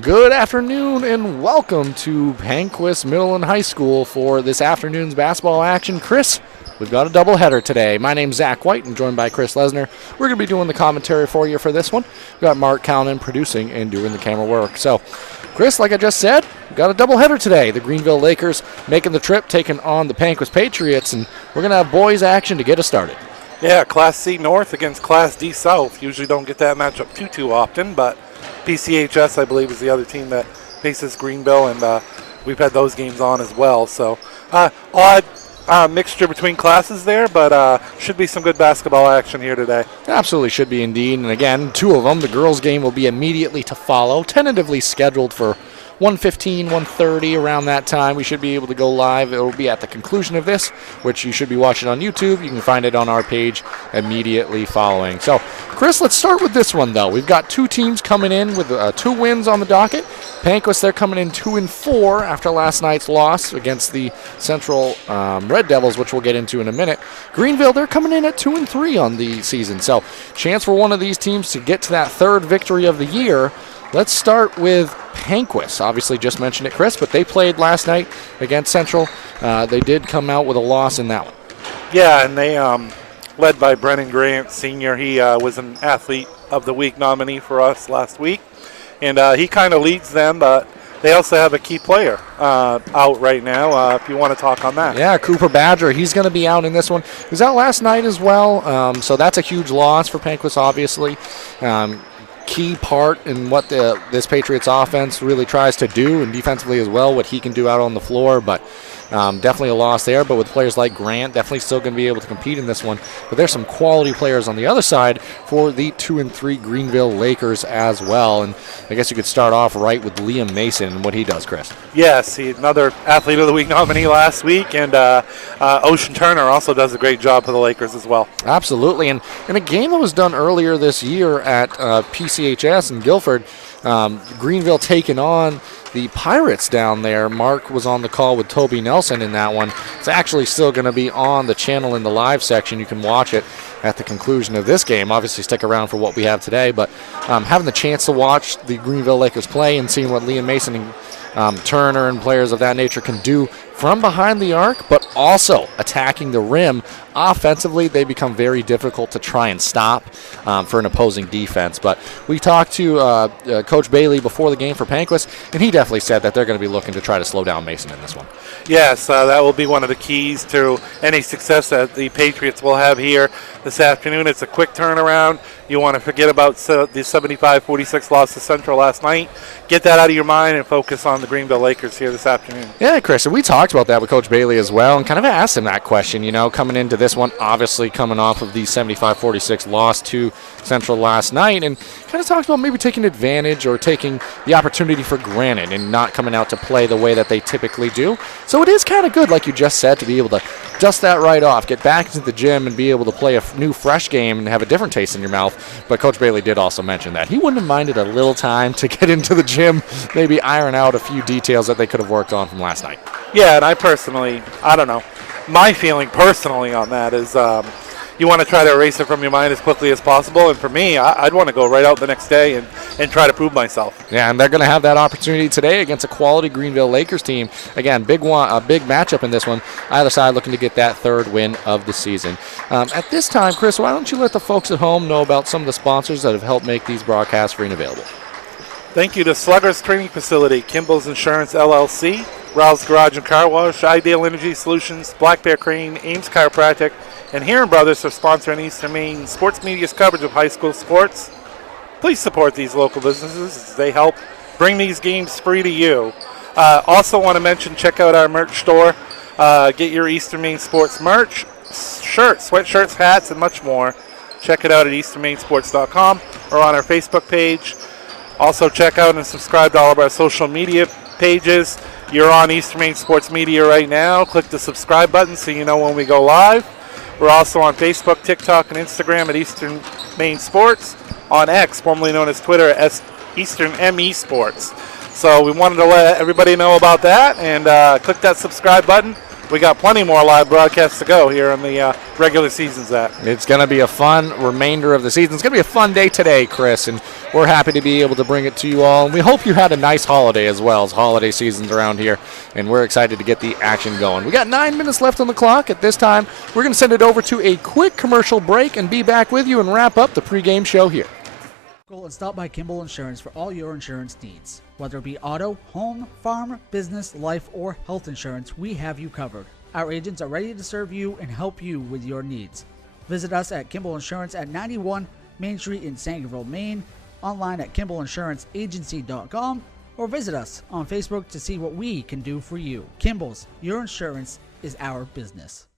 Good afternoon and welcome to Penquis Middle and High School for this afternoon's basketball action. Chris, we've got a doubleheader today. My name's Zach White and joined by Chris Lesner. We're going to be doing the commentary for you for this one. We've got Mark Calnan producing and doing the camera work. So, Chris, like I just said, we've got a doubleheader today. The Greenville Lakers making the trip, taking on the Penquis Patriots, and we're going to have boys action to get us started. Yeah, Class C North against Class D South. Usually don't get that matchup too often, but PCHS, I believe, is the other team that faces Greenville, and we've had those games on as well. So odd mixture between classes there, but should be some good basketball action here today. Absolutely should be indeed. And again, two of them. The girls' game will be immediately to follow, tentatively scheduled for 1:15, 1:30, around that time. We should be able to go live. It will be at the conclusion of this, which you should be watching on YouTube. You can find it on our page immediately following. So, Chris, let's start with this one, though. We've got two teams coming in with 2 wins on the docket. Penquis, they're coming in 2-4 after last night's loss against the Central Red Devils, which we'll get into in a minute. Greenville, they're coming in at 2-3 on the season. So, chance for one of these teams to get to that third victory of the year. Let's start with Penquis. Obviously, just mentioned it, Chris, but they played last night against Central. They did come out with a loss in that one. Yeah, and they led by Brennan Grant, Sr. He was an Athlete of the Week nominee for us last week, and he kind of leads them, but they also have a key player out right now, if you want to talk on that. Yeah, Cooper Badger, he's going to be out in this one. He was out last night as well, so that's a huge loss for Penquis, obviously. Key part in what this Patriots offense really tries to do, and defensively as well, what he can do out on the floor, but definitely a loss there. But with players like Grant, definitely still going to be able to compete in this one. But there's some quality players on the other side for the 2-3 Greenville Lakers as well. And I guess you could start off right with Liam Mason and what he does, Chris. Yes, he's another Athlete of the Week nominee last week, and Ocean Turner also does a great job for the Lakers as well. Absolutely, and in a game that was done earlier this year at PCHS in Guilford, Greenville taking on the Pirates down there. Mark was on the call with Toby Nelson in that one. It's actually still going to be on the channel in the live section. You can watch it at the conclusion of this game. Obviously, stick around for what we have today, but having the chance to watch the Greenville Lakers play and seeing what Liam Mason and Turner and players of that nature can do from behind the arc, but also attacking the rim. Offensively, they become very difficult to try and stop for an opposing defense. But we talked to Coach Bailey before the game for Penquis, and he definitely said that they're going to be looking to try to slow down Mason in this one. Yes, that will be one of the keys to any success that the Patriots will have here this afternoon. It's a quick turnaround. You want to forget about the 75-46 loss to Central last night. Get that out of your mind and focus on the Greenville Lakers here this afternoon. Yeah, Chris, and we talked about that with Coach Bailey as well and kind of asked him that question, coming into this one, obviously coming off of the 75-46 loss to Central last night, and kind of talked about maybe taking advantage or taking the opportunity for granted and not coming out to play the way that they typically do. So it is kind of good, like you just said, to be able to dust that right off, get back into the gym and be able to play a new, fresh game and have a different taste in your mouth. But Coach Bailey did also mention that he wouldn't have minded a little time to get into the gym, maybe iron out a few details that they could have worked on from last night. Yeah, and I don't know. My feeling personally on that is you want to try to erase it from your mind as quickly as possible. And for me, I'd want to go right out the next day and try to prove myself. Yeah, and they're going to have that opportunity today against a quality Greenville Lakers team. Again, big matchup in this one. Either side looking to get that third win of the season. At this time, Chris, why don't you let the folks at home know about some of the sponsors that have helped make these broadcasts free and available? Thank you to Slugger's Training Facility, Kimball's Insurance LLC, Rouse Garage and Car Wash, Ideal Energy Solutions, Black Bear Crane, Ames Chiropractic, and Heron Brothers for sponsoring Eastern Maine Sports Media's coverage of high school sports. Please support these local businesses as they help bring these games free to you. Also want to mention, check out our merch store. Get your Eastern Maine sports merch, shirts, sweatshirts, hats, and much more. Check it out at easternmainsports.com or on our Facebook page. Also check out and subscribe to all of our social media pages. You're on Eastern Maine Sports Media right now. Click the subscribe button so you know when we go live. We're also on Facebook, TikTok, and Instagram at Eastern Maine Sports. On X, formerly known as Twitter, at Eastern ME Sports. So we wanted to let everybody know about that, and click that subscribe button we got plenty more live broadcasts to go here on the regular season's at. It's going to be a fun remainder of the season. It's going to be a fun day today, Chris, and we're happy to be able to bring it to you all. And we hope you had a nice holiday as well, as holiday season's around here, and we're excited to get the action going. We got 9 minutes left on the clock. At this time, we're going to send it over to a quick commercial break and be back with you and wrap up the pregame show here. And stop by Kimball Insurance for all your insurance needs. Whether it be auto, home, farm, business, life, or health insurance, we have you covered. Our agents are ready to serve you and help you with your needs. Visit us at Kimball Insurance at 91 Main Street in Sangerville, Maine, online at KimballInsuranceAgency.com, or visit us on Facebook to see what we can do for you. Kimball's, your insurance is our business.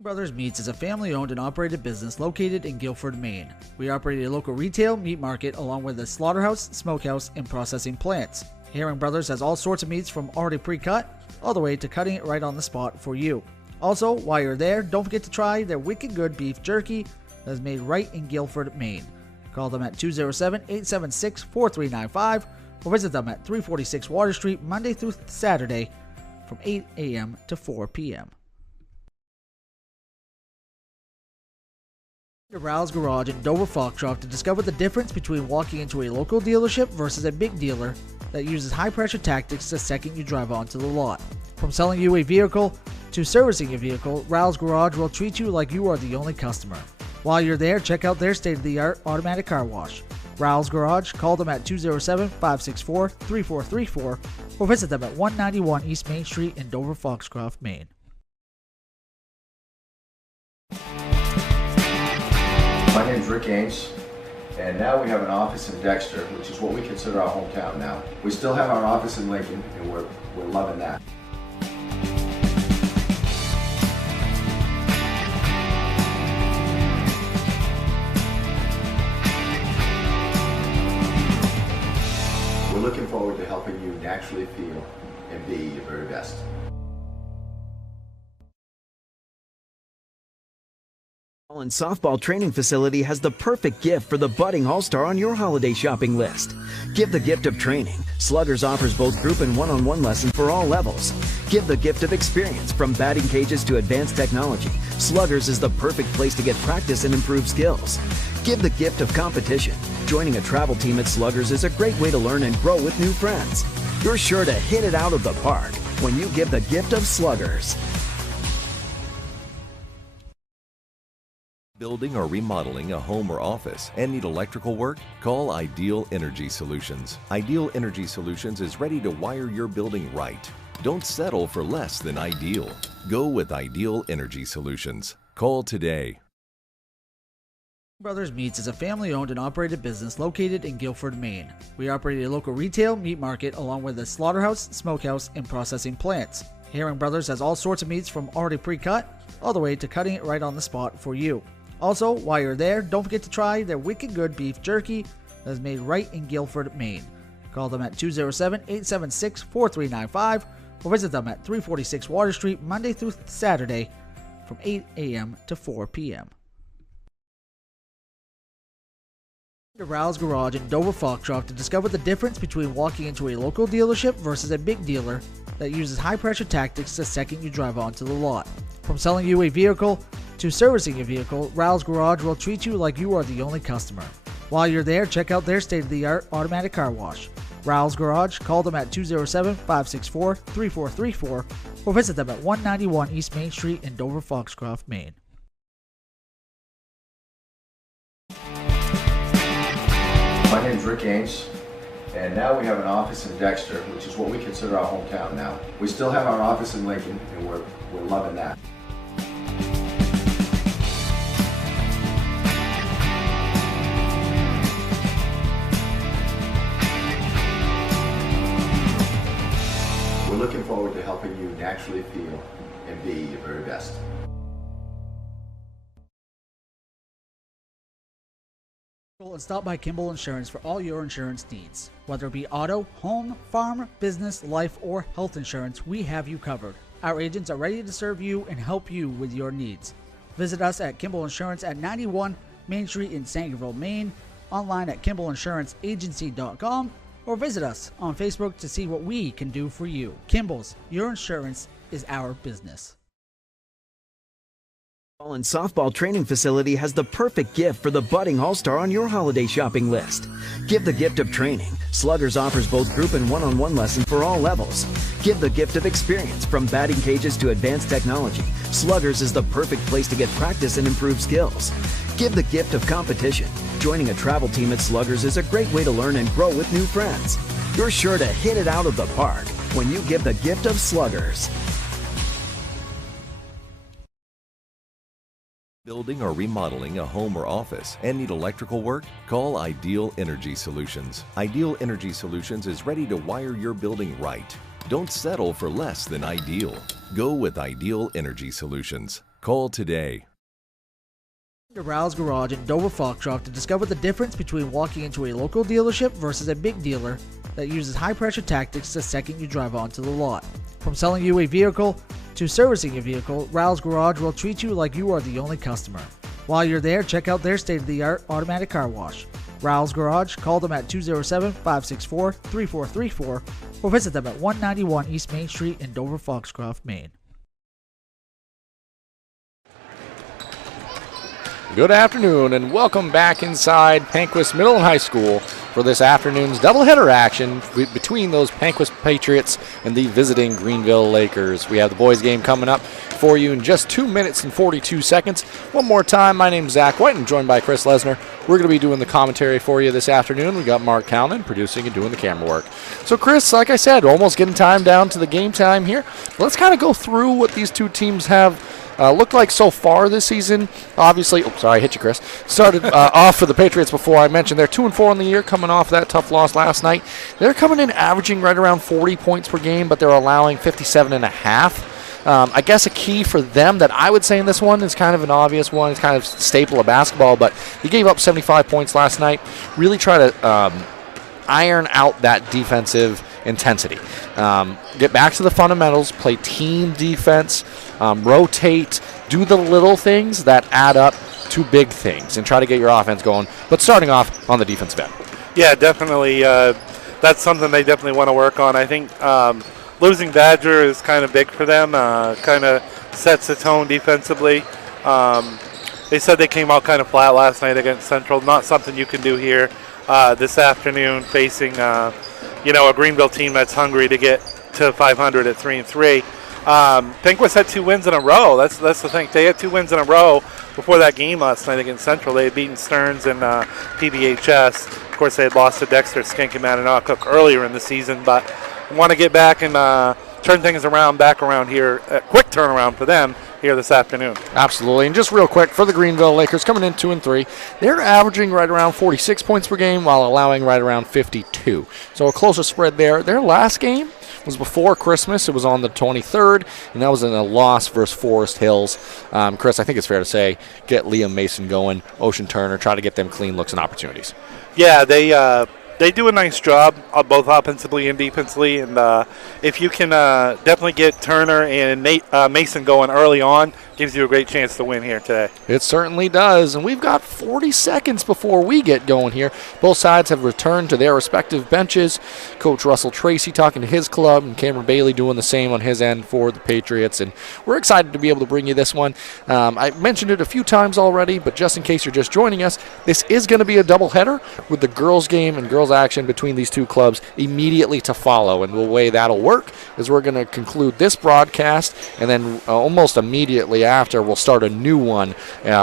Brothers Meats is a family-owned and operated business located in Guilford, Maine. We operate a local retail meat market along with a slaughterhouse, smokehouse, and processing plants. Herring Brothers has all sorts of meats from already pre-cut all the way to cutting it right on the spot for you. Also, while you're there, don't forget to try their wicked good beef jerky that is made right in Guilford, Maine. Call them at 207-876-4395 or visit them at 346 Water Street Monday through Saturday from 8 a.m. to 4 p.m. Rouse Garage in Dover Foxcroft to discover the difference between walking into a local dealership versus a big dealer that uses high-pressure tactics the second you drive onto the lot. From selling you a vehicle to servicing your vehicle, Rouse Garage will treat you like you are the only customer. While you're there, check out their state-of-the-art automatic car wash. Rouse Garage, call them at 207-564-3434 or visit them at 191 East Main Street in Dover Foxcroft, Maine. My name is Rick Ames, and now we have an office in Dexter, which is what we consider our hometown now. We still have our office in Lincoln, and we're loving that. We're looking forward to helping you naturally feel and be your very best. And softball training facility has the perfect gift for the budding all-star on your holiday shopping list. Give the gift of training. Sluggers offers both group and one-on-one lessons for all levels. Give the gift of experience. From batting cages to advanced technology, Sluggers is the perfect place to get practice and improve skills. Give the gift of competition. Joining a travel team at Sluggers is a great way to learn and grow with new friends. You're sure to hit it out of the park when you give the gift of Sluggers. Building or remodeling a home or office and need electrical work? Call Ideal Energy Solutions. Ideal Energy Solutions is ready to wire your building right. Don't settle for less than ideal. Go with Ideal Energy Solutions. Call today. Brothers Meats is a family-owned and operated business located in Guilford, Maine. We operate a local retail meat market along with a slaughterhouse, smokehouse, and processing plants. Herring Brothers has all sorts of meats from already pre-cut all the way to cutting it right on the spot for you. Also, while you're there, don't forget to try their wicked good beef jerky that is made right in Guilford, Maine. Call them at 207-876-4395 or visit them at 346 Water Street Monday through Saturday from 8 a.m. to 4 p.m. Rouse Garage in Dover Foxcroft to discover the difference between walking into a local dealership versus a big dealer that uses high-pressure tactics the second you drive onto the lot. From selling you a vehicle to servicing your vehicle, Rouse Garage will treat you like you are the only customer. While you're there, check out their state-of-the-art automatic car wash. Rouse Garage, call them at 207-564-3434 or visit them at 191 East Main Street in Dover Foxcroft, Maine. My name is Rick Ames, and now we have an office in Dexter, which is what we consider our hometown now. We still have our office in Lincoln, and we're loving that. We're looking forward to helping you naturally feel and be your very best. And stop by Kimball Insurance for all your insurance needs. Whether it be auto, home, farm, business, life, or health insurance, we have you covered. Our agents are ready to serve you and help you with your needs. Visit us at Kimball Insurance at 91 Main Street in Sangerville, Maine, online at KimballInsuranceAgency.com, or visit us on Facebook to see what we can do for you. Kimball's, your insurance is our business. And softball training facility has the perfect gift for the budding all-star on your holiday shopping list. Give the gift of training. Sluggers offers both group and one-on-one lessons for all levels. Give the gift of experience. From batting cages to advanced technology, Sluggers is the perfect place to get practice and improve skills. Give the gift of competition. Joining a travel team at Sluggers is a great way to learn and grow with new friends. You're sure to hit it out of the park when you give the gift of Sluggers. Building or remodeling a home or office and need electrical work? Call Ideal Energy Solutions. Ideal Energy Solutions is ready to wire your building right. Don't settle for less than ideal. Go with Ideal Energy Solutions. Call today. To Rouse Garage in Dover Foxtrot to discover the difference between walking into a local dealership versus a big dealer that uses high-pressure tactics the second you drive onto the lot. From selling you a vehicle to servicing your vehicle, Rouse Garage will treat you like you are the only customer. While you're there, check out their state-of-the-art automatic car wash. Rouse Garage, call them at 207-564-3434 or visit them at 191 East Main Street in Dover Foxcroft, Maine. Good afternoon and welcome back inside Penquis Middle and High School for this afternoon's doubleheader action between those Penquis Patriots and the visiting Greenville Lakers. We have the boys game coming up for you in just 2 minutes and 42 seconds. One more time, my name's Zach White. I'm joined by Chris Lesnar. We're going to be doing the commentary for you this afternoon. We got Mark Calnan producing and doing the camera work. So Chris, like I said, almost getting time down to the game time here. Let's kind of go through what these two teams have looked like so far this season. Obviously, sorry, I hit you, Chris. Started off for the Patriots before I mentioned they're 2-4 on the year, coming off that tough loss last night. They're coming in averaging right around 40 points per game, but they're allowing 57.5. I guess a key for them that I would say in this one is kind of an obvious one. It's kind of staple of basketball, but he gave up 75 points last night. Really try to iron out that defensive intensity. Get back to the fundamentals, play team defense, rotate, do the little things that add up to big things, and try to get your offense going, but starting off on the defensive end. Yeah, definitely. That's something they definitely want to work on. I think losing Badger is kind of big for them, kind of sets the tone defensively. They said they came out kind of flat last night against Central. Not something you can do here this afternoon facing a Greenville team that's hungry to get to 500 at 3-3. Penquis had 2 wins in a row. That's the thing. They had 2 wins in a row before that game last night against Central. They had beaten Stearns and PBHS. Of course, they had lost to Dexter, Skink, and Mananock earlier in the season, but want to get back and turn things back around here. A quick turnaround for them here this afternoon. Absolutely. And just real quick, for the Greenville Lakers, coming in 2-3, they're averaging right around 46 points per game while allowing right around 52. So a closer spread there. Their last game was before Christmas. It was on the 23rd, and that was in a loss versus Forest Hills. Chris, I think it's fair to say, get Liam Mason going, Ocean Turner, try to get them clean looks and opportunities. Yeah, they do a nice job both offensively and defensively, and if you can definitely get Turner and Mason going early on, gives you a great chance to win here today. It certainly does, and we've got 40 seconds before we get going here. Both sides have returned to their respective benches. Coach Russell Tracy talking to his club, and Cameron Bailey doing the same on his end for the Patriots, and we're excited to be able to bring you this one. I mentioned it a few times already, but just in case you're just joining us, this is going to be a doubleheader with the girls game and girls action between these two clubs immediately to follow, and the way that'll work is we're going to conclude this broadcast, and then almost immediately after we'll start a new one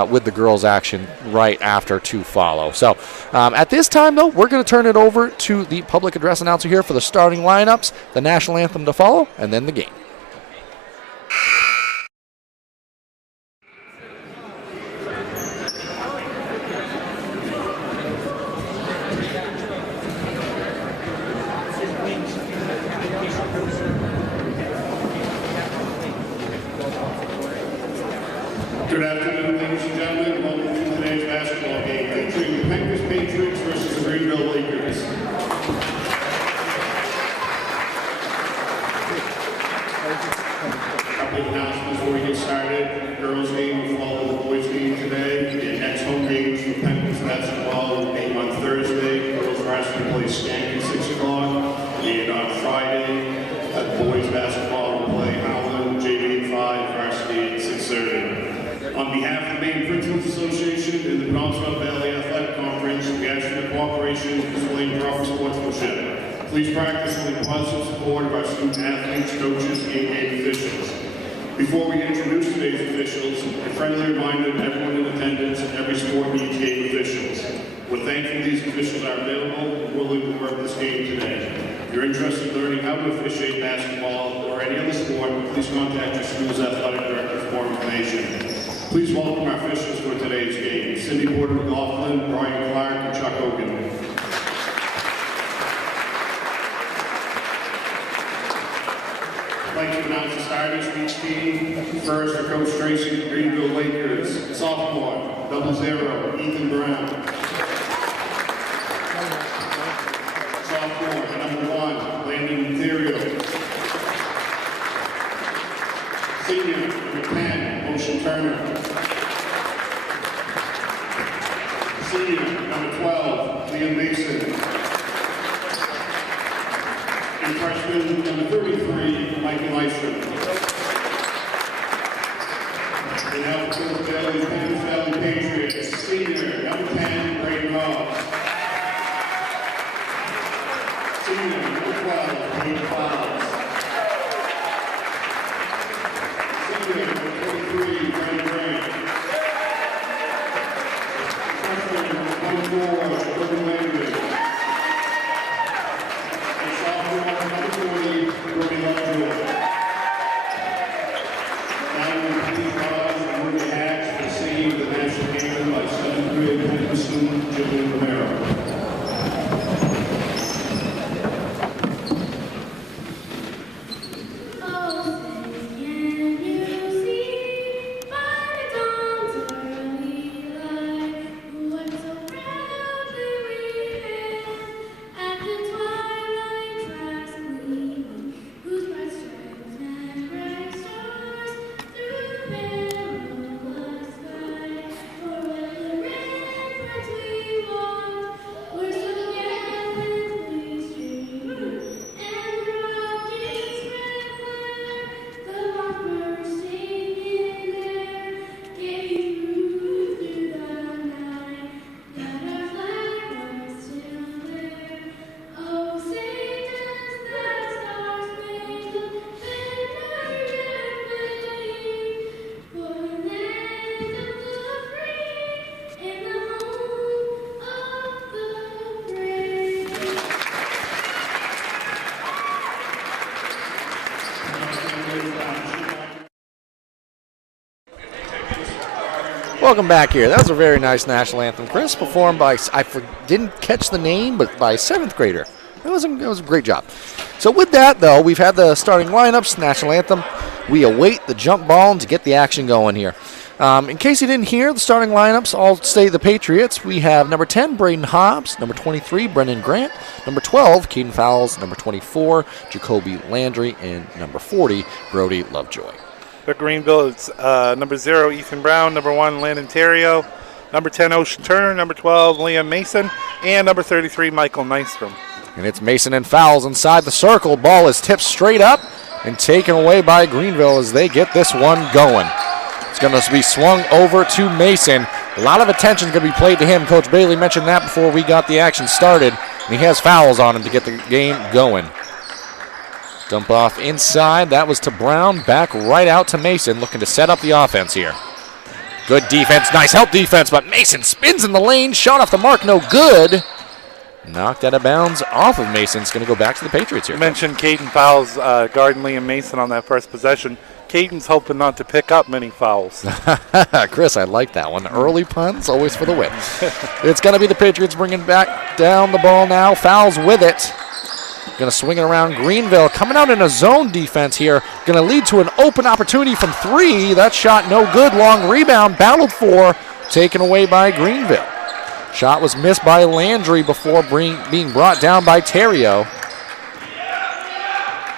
with the girls action right after to follow. So at this time, though, we're going to turn it over to the public address announcer here for the starting lineups, the national anthem to follow, and then the game. Good afternoon, ladies and gentlemen. Welcome to today's basketball game featuring the Penquis Patriots versus the Greenville Lakers. A couple of announcements before we get started. The girls game will follow the boys game today. The next home games for Penquis basketball will be on Thursday. Girls varsity plays Skank at 6 o'clock. On behalf of the Maine Principals Association and the Penobscot Valley Athletic Conference, we ask for your cooperation in displaying proper sportsmanship. Please practice with the positive support of our student athletes, coaches, and game officials. Before we introduce today's officials, a friendly reminder to everyone in attendance that every sport needs game officials. We're thankful these officials are available and willing to work this game today. If you're interested in learning how to officiate basketball or any other sport, please contact your school's athletic director for more information. Please welcome our officials for today's game. Cindy Porter McLaughlin, Brian Clark, and Chuck Hogan. I'd like to announce the starters for each team. First, for Coach Tracy, Greenville Lakers. Sophomore, 00, Ethan Brown. Sophomore, number 1, Landon Ethereal. Senior, number 10, Ocean Turner. Senior, number 12, Liam Mason. And freshman, number 33, Michael Lystrom. And now for the Penquis Valley Patriots, senior, number 10, Braden Hobbs. Senior, number 12, Peyton Fowles. Senior, number 23, Brandon Grant. Freshman, number 4, Jordan Landry. And sophomore, number 40, Brody Lovejoy. Now we will please rise and move the hats to receive the national anthem by 7th grade Penquis student Jimmy Romero. Welcome back here. That was a very nice national anthem, Chris, performed by, didn't catch the name, but by 7th grader. It was a great job. So with that, though, we've had the starting lineups, national anthem. We await the jump ball to get the action going here. In case you didn't hear, the starting lineups all stay the Patriots. We have number 10, Braden Hobbs, number 23, Brendan Grant, number 12, Keaton Fowles, number 24, Jacoby Landry, and number 40, Brody Lovejoy. For Greenville, it's number 0, Ethan Brown, number 1, Landon Terrio, number 10, Ocean Turner, number 12, Liam Mason, and number 33, Michael Nystrom. And it's Mason and Fowles inside the circle. Ball is tipped straight up and taken away by Greenville as they get this one going. It's going to be swung over to Mason. A lot of attention going to be played to him. Coach Bailey mentioned that before we got the action started. And he has fouls on him to get the game going. Dump off inside. That was to Brown. Back right out to Mason, looking to set up the offense here. Good defense. Nice help defense, but Mason spins in the lane. Shot off the mark. No good. Knocked out of bounds off of Mason. It's going to go back to the Patriots here. You mentioned Caden Fowles guarding Liam Mason on that first possession. Caden's hoping not to pick up many fouls. Chris, I like that one. Early punts, always for the win. It's going to be the Patriots bringing back down the ball now. Fowles with it. Going to swing it around Greenville. Coming out in a zone defense here. Going to lead to an open opportunity from 3. That shot no good. Long rebound. Battled for. Taken away by Greenville. Shot was missed by Landry before being brought down by Terrio.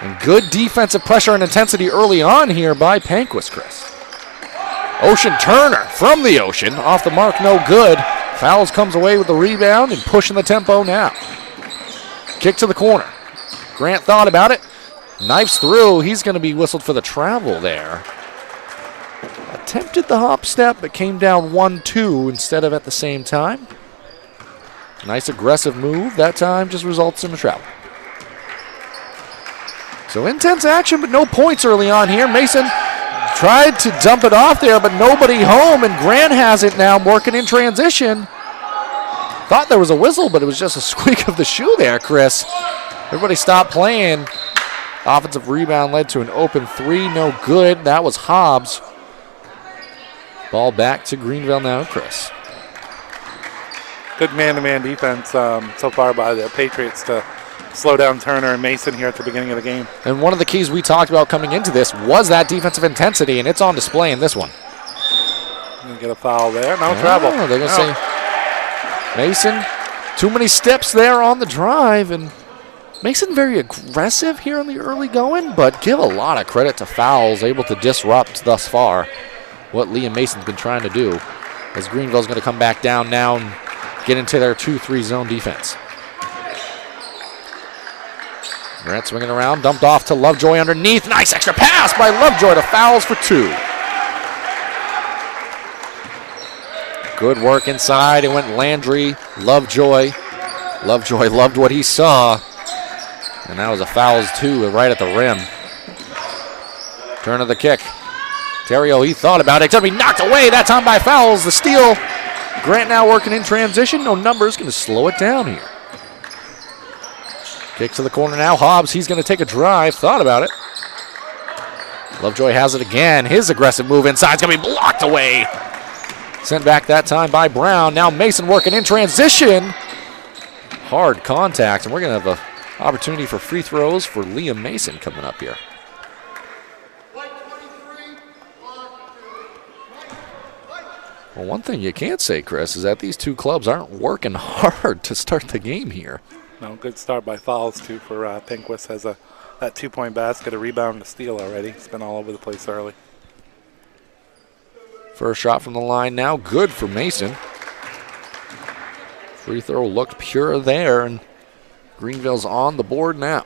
And good defensive pressure and intensity early on here by Penquis, Chris. Ocean Turner from the Ocean. Off the mark, no good. Fowles comes away with the rebound and pushing the tempo now. Kick to the corner. Grant thought about it. Knifes through. He's going to be whistled for the travel there. attempted the hop step, but came down 1-2 instead of at the same time. Nice aggressive move. That time just results in a travel. So intense action, but no points early on here. Mason tried to dump it off there, but nobody home, and Grant has it now working in transition. Thought there was a whistle, but it was just a squeak of the shoe there, Chris. Everybody stopped playing. Offensive rebound led to an open three, no good. That was Hobbs. Ball back to Greenville now, Chris. Good man-to-man defense so far by the Patriots to slow down Turner and Mason here at the beginning of the game. And one of the keys we talked about coming into this was that defensive intensity, and it's on display in this one. Gonna get a foul there. No travel. They're going to say Mason, too many steps there on the drive, and Mason very aggressive here in the early going, but give a lot of credit to Fowles, able to disrupt thus far what Liam Mason's been trying to do, as Greenville's going to come back down now and get into their 2-3 zone defense. Grant swinging around, dumped off to Lovejoy underneath. Nice extra pass by Lovejoy to Fowles for 2. Good work inside. It went Landry, Lovejoy. Lovejoy loved what he saw. And that was a Fowles 2 right at the rim. Turn of the kick. Terrio, he thought about it. It's going to be knocked away that time by Fowles. The steal. Grant now working in transition. No numbers. Going to slow it down here. Kick to the corner now. Hobbs, he's going to take a drive. Thought about it. Lovejoy has it again. His aggressive move inside is going to be blocked away. Sent back that time by Brown. Now Mason working in transition. Hard contact. And we're going to have an opportunity for free throws for Liam Mason coming up here. Well, one thing you can't say, Chris, is that these two clubs aren't working hard to start the game here. No, good start by Fowles, too, for Penquis. Has that 2-point basket, a rebound, and a steal already. It's been all over the place early. First shot from the line now, good for Mason. Free throw looked pure there, and Greenville's on the board now.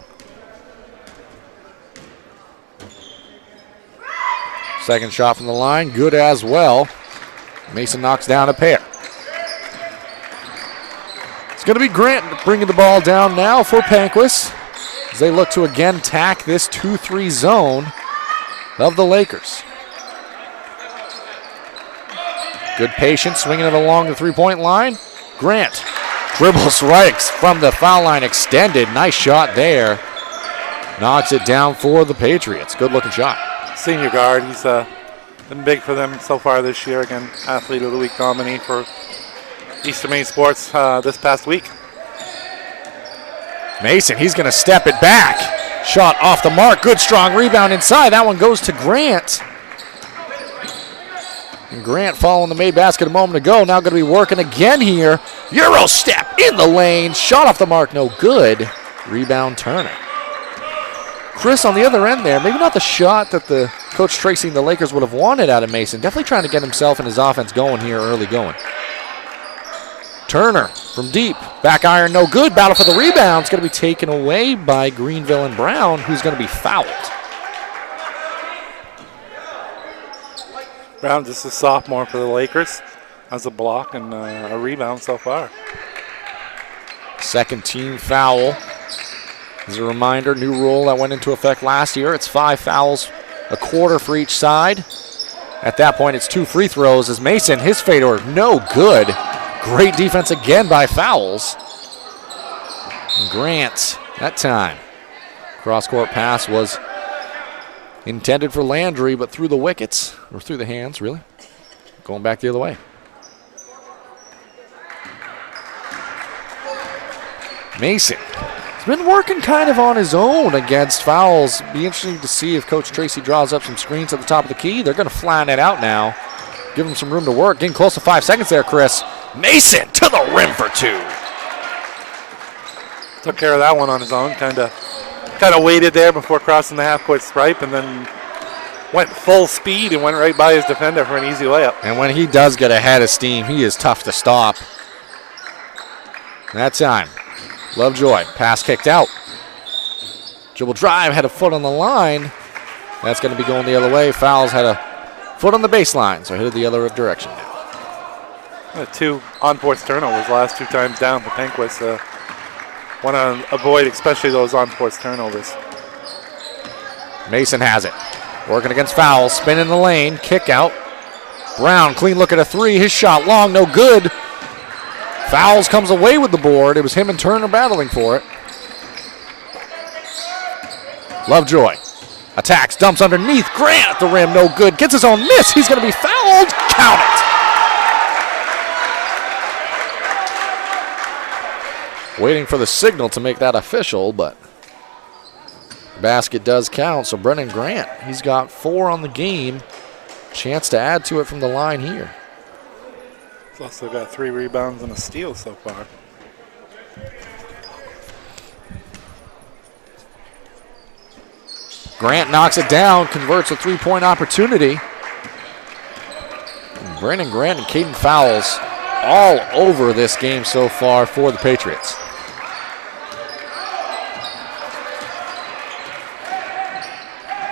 Second shot from the line, good as well. Mason knocks down a pair. It's going to be Grant bringing the ball down now for Penquis as they look to again tack this 2-3 zone of the Lakers. Good patience, swinging it along the three-point line. Grant dribble strikes from the foul line extended. Nice shot there. Knocks it down for the Patriots. Good looking shot. Senior guard, he's been big for them so far this year. Again, Athlete of the Week nominee for Eastern Maine Sports this past week. Mason, he's going to step it back. Shot off the mark. Good strong rebound inside. That one goes to Grant. And Grant following the made basket a moment ago. Now going to be working again here. Euro step in the lane. Shot off the mark. No good. Rebound Turner. Chris on the other end there. Maybe not the shot that the Coach Tracy and the Lakers would have wanted out of Mason. Definitely trying to get himself and his offense going here early going. Turner from deep. Back iron, no good. Battle for the rebound. It's going to be taken away by Greenville and Brown, who's going to be fouled. Brown, just a sophomore for the Lakers. Has a block and a rebound so far. Second team foul. As a reminder, new rule that went into effect last year. It's 5 fouls, a quarter for each side. At that point, it's 2 free throws as Mason, his fadeaway, no good. Great defense again by Fowles. And Grant, that time. Cross-court pass was intended for Landry, but through the wickets, or through the hands, really. Going back the other way. Mason. He's been working kind of on his own against Fowles. Be interesting to see if Coach Tracy draws up some screens at the top of the key. They're going to flatten it out now. Give him some room to work. Getting close to 5 seconds there, Chris. Mason to the rim for 2. Took care of that one on his own. Kind of waited there before crossing the half-court stripe and then went full speed and went right by his defender for an easy layup. And when he does get ahead of steam, he is tough to stop. That time. Lovejoy, pass kicked out. Dribble drive, had a foot on the line. That's going to be going the other way. Fowles had a Foot on the baseline, so headed the other direction now. 2 on-force turnovers last 2 times down for Penquis. Want to avoid especially those on-force turnovers. Mason has it. Working against fouls. Spin in the lane. Kick out. Brown, clean look at a 3. His shot long, no good. Fouls comes away with the board. It was him and Turner battling for it. Lovejoy attacks, dumps underneath. Grant at the rim, no good. Gets his own miss. He's going to be fouled. Count it. Waiting for the signal to make that official, but basket does count. So Brennan Grant, he's got 4 on the game. Chance to add to it from the line here. He's also got 3 rebounds and a steal so far. Grant knocks it down, converts a 3-point opportunity. And Brennan Grant and Caden Fowles all over this game so far for the Patriots.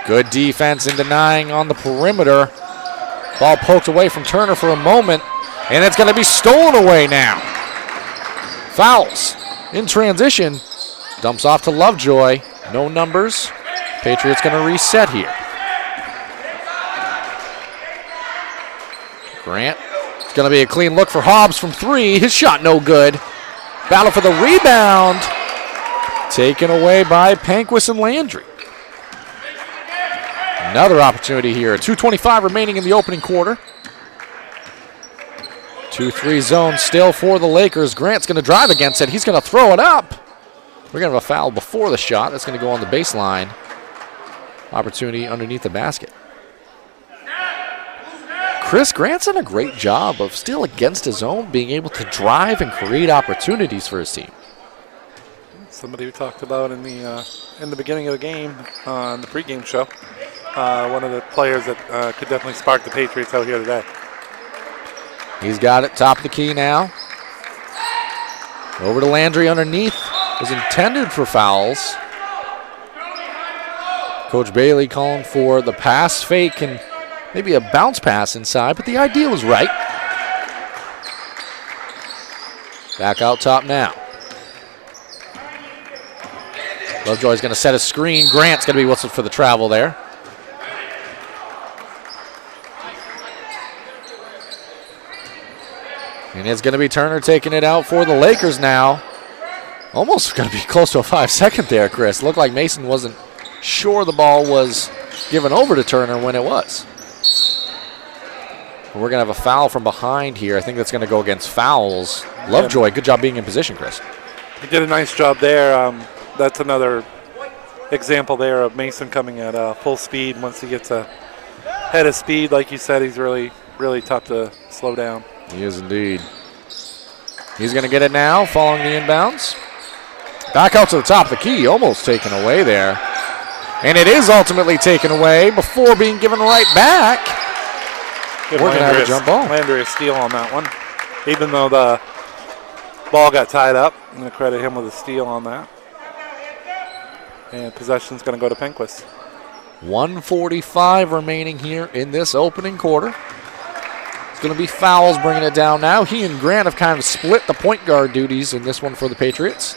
Good defense in denying on the perimeter. Ball poked away from Turner for a moment, and it's going to be stolen away now. Fouls in transition. Dumps off to Lovejoy. No numbers. Patriots going to reset here. Grant. It's going to be a clean look for Hobbs from 3. His shot no good. Battle for the rebound. Taken away by Penquis and Landry. Another opportunity here. 2:25 remaining in the opening quarter. 2-3 zone still for the Lakers. Grant's going to drive against it. He's going to throw it up. We're going to have a foul before the shot. That's going to go on the baseline. Opportunity underneath the basket. Chris, Grant's done a great job of still against his own, being able to drive and create opportunities for his team. Somebody we talked about in the beginning of the game on the pregame show. One of the players that could definitely spark the Patriots out here today. He's got it, top of the key now. Over to Landry underneath. Was intended for fouls. Coach Bailey calling for the pass fake and maybe a bounce pass inside, but the idea was right. Back out top now. Lovejoy's going to set a screen. Grant's going to be whistled for the travel there. And it's going to be Turner taking it out for the Lakers now. Almost going to be close to a 5-second there, Chris. Looked like Mason wasn't sure the ball was given over to Turner when it was. We're going to have a foul from behind here. I think that's going to go against Fowles. Lovejoy, good job being in position, Chris. He did a nice job there. That's another example there of Mason coming at full speed. Once he gets ahead of speed, like you said, he's really, really tough to slow down. He is indeed. He's going to get it now following the inbounds. Back out to the top of the key, almost taken away there. And it is ultimately taken away before being given right back. Good. We're going to have a jump ball. Landry a steal on that one. Even though the ball got tied up, I'm going to credit him with a steal on that. And possession's going to go to Penquis. 1:45 remaining here in this opening quarter. It's going to be Fowles bringing it down now. He and Grant have kind of split the point guard duties in this one for the Patriots.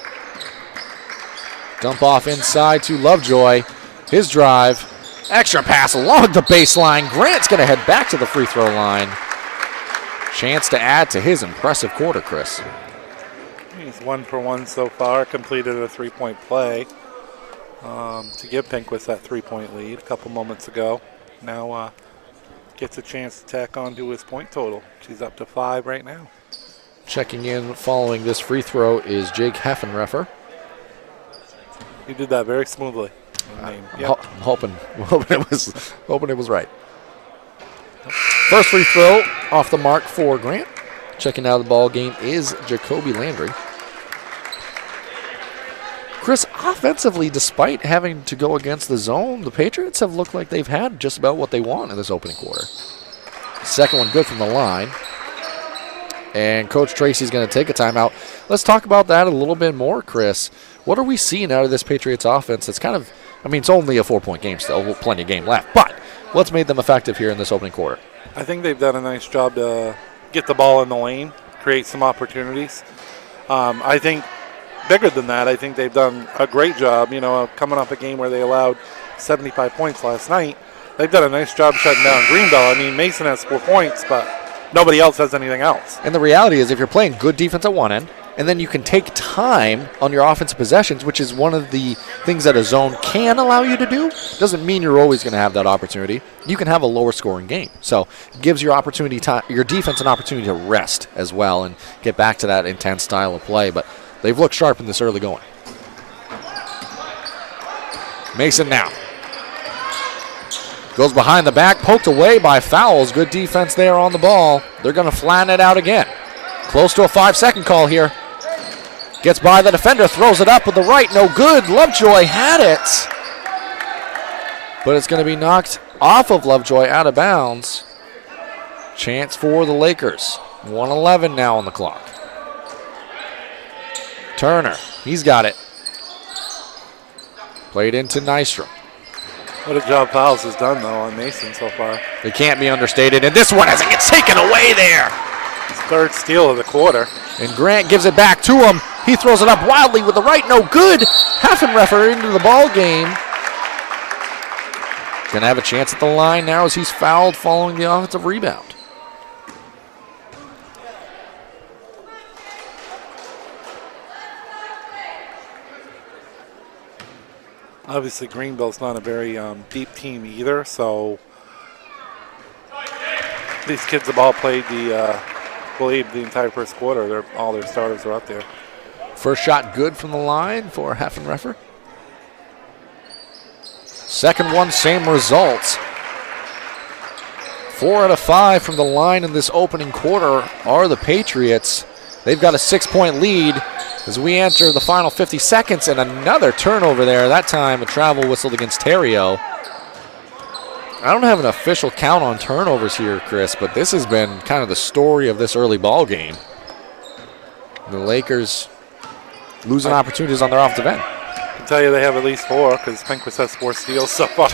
Dump off inside to Lovejoy. His drive. Extra pass along the baseline. Grant's going to head back to the free throw line. Chance to add to his impressive quarter, Chris. He's 1 for 1 so far. Completed a 3-point play to give Penquis that 3-point lead a couple moments ago. Now gets a chance to tack on to his point total. She's up to 5 right now. Checking in following this free throw is Jake Heffenreffer. He did that very smoothly. Hoping it was right. First free throw off the mark for Grant. Checking out of the ball game is Jacoby Landry. Chris, offensively, despite having to go against the zone, the Patriots have looked like they've had just about what they want in this opening quarter. Second one good from the line. And Coach Tracy's going to take a timeout. Let's talk about that a little bit more, Chris. What are we seeing out of this Patriots offense that's kind of I mean, it's only a 4-point game still, plenty of game left. But what's made them effective here in this opening quarter? I think they've done a nice job to get the ball in the lane, create some opportunities. I think bigger than that, I think they've done a great job, coming off a game where they allowed 75 points last night. They've done a nice job shutting down Greenville. I mean, Mason has 4 points, but nobody else has anything else. And the reality is if you're playing good defense at one end, and then you can take time on your offensive possessions, which is one of the things that a zone can allow you to do, doesn't mean you're always going to have that opportunity. You can have a lower scoring game. So it gives your defense an opportunity to rest as well and get back to that intense style of play. But they've looked sharp in this early going. Mason now. Goes behind the back, poked away by Fowles. Good defense there on the ball. They're going to flatten it out again. Close to a 5-second call here. Gets by the defender, throws it up with the right, no good. Lovejoy had it. But it's going to be knocked off of Lovejoy, out of bounds. Chance for the Lakers. 1:11 now on the clock. Turner, he's got it. Played into Nystrom. What a job Fowles has done, though, on Mason so far. They can't be understated. And this one as it gets taken away there. His third steal of the quarter. And Grant gives it back to him. He throws it up wildly with the right, no good. Heffenreffer into the ball game. Gonna have a chance at the line now as he's fouled following the offensive rebound. Obviously, Greenville's not a very deep team either, so these kids have all played the entire first quarter. All their starters are up there. First shot good from the line for Heffenreffer. Second one, same results. 4 out of 5 from the line in this opening quarter are the Patriots. They've got a 6-point lead as we enter the final 50 seconds, and another turnover there. That time a travel whistled against Terrio. I don't have an official count on turnovers here, Chris, but this has been kind of the story of this early ball game. The Lakers losing opportunities on their offensive end. I can tell you they have at least 4 because Penquis has 4 steals so far.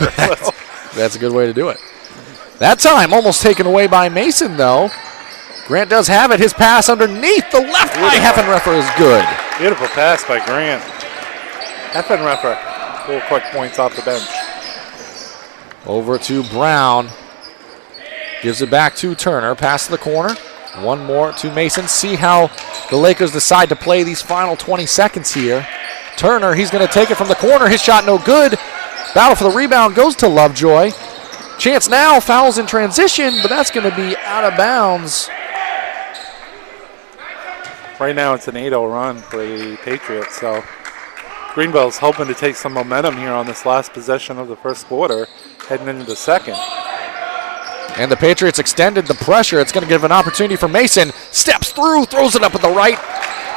That's a good way to do it. That time almost taken away by Mason, though. Grant does have it. His pass underneath the left by Heffenreffer is good. Beautiful pass by Grant. Heffenreffer, 4 quick points off the bench. Over to Brown. Gives it back to Turner. Pass to the corner. One more to Mason. See how the Lakers decide to play these final 20 seconds here. Turner, he's going to take it from the corner. His shot no good. Battle for the rebound goes to Lovejoy. Chance now, fouls in transition, but that's going to be out of bounds. Right now it's an 8-0 run for the Patriots, so Greenville's hoping to take some momentum here on this last possession of the first quarter, heading into the second. And the Patriots extended the pressure. It's going to give an opportunity for Mason. Steps through, throws it up at the right.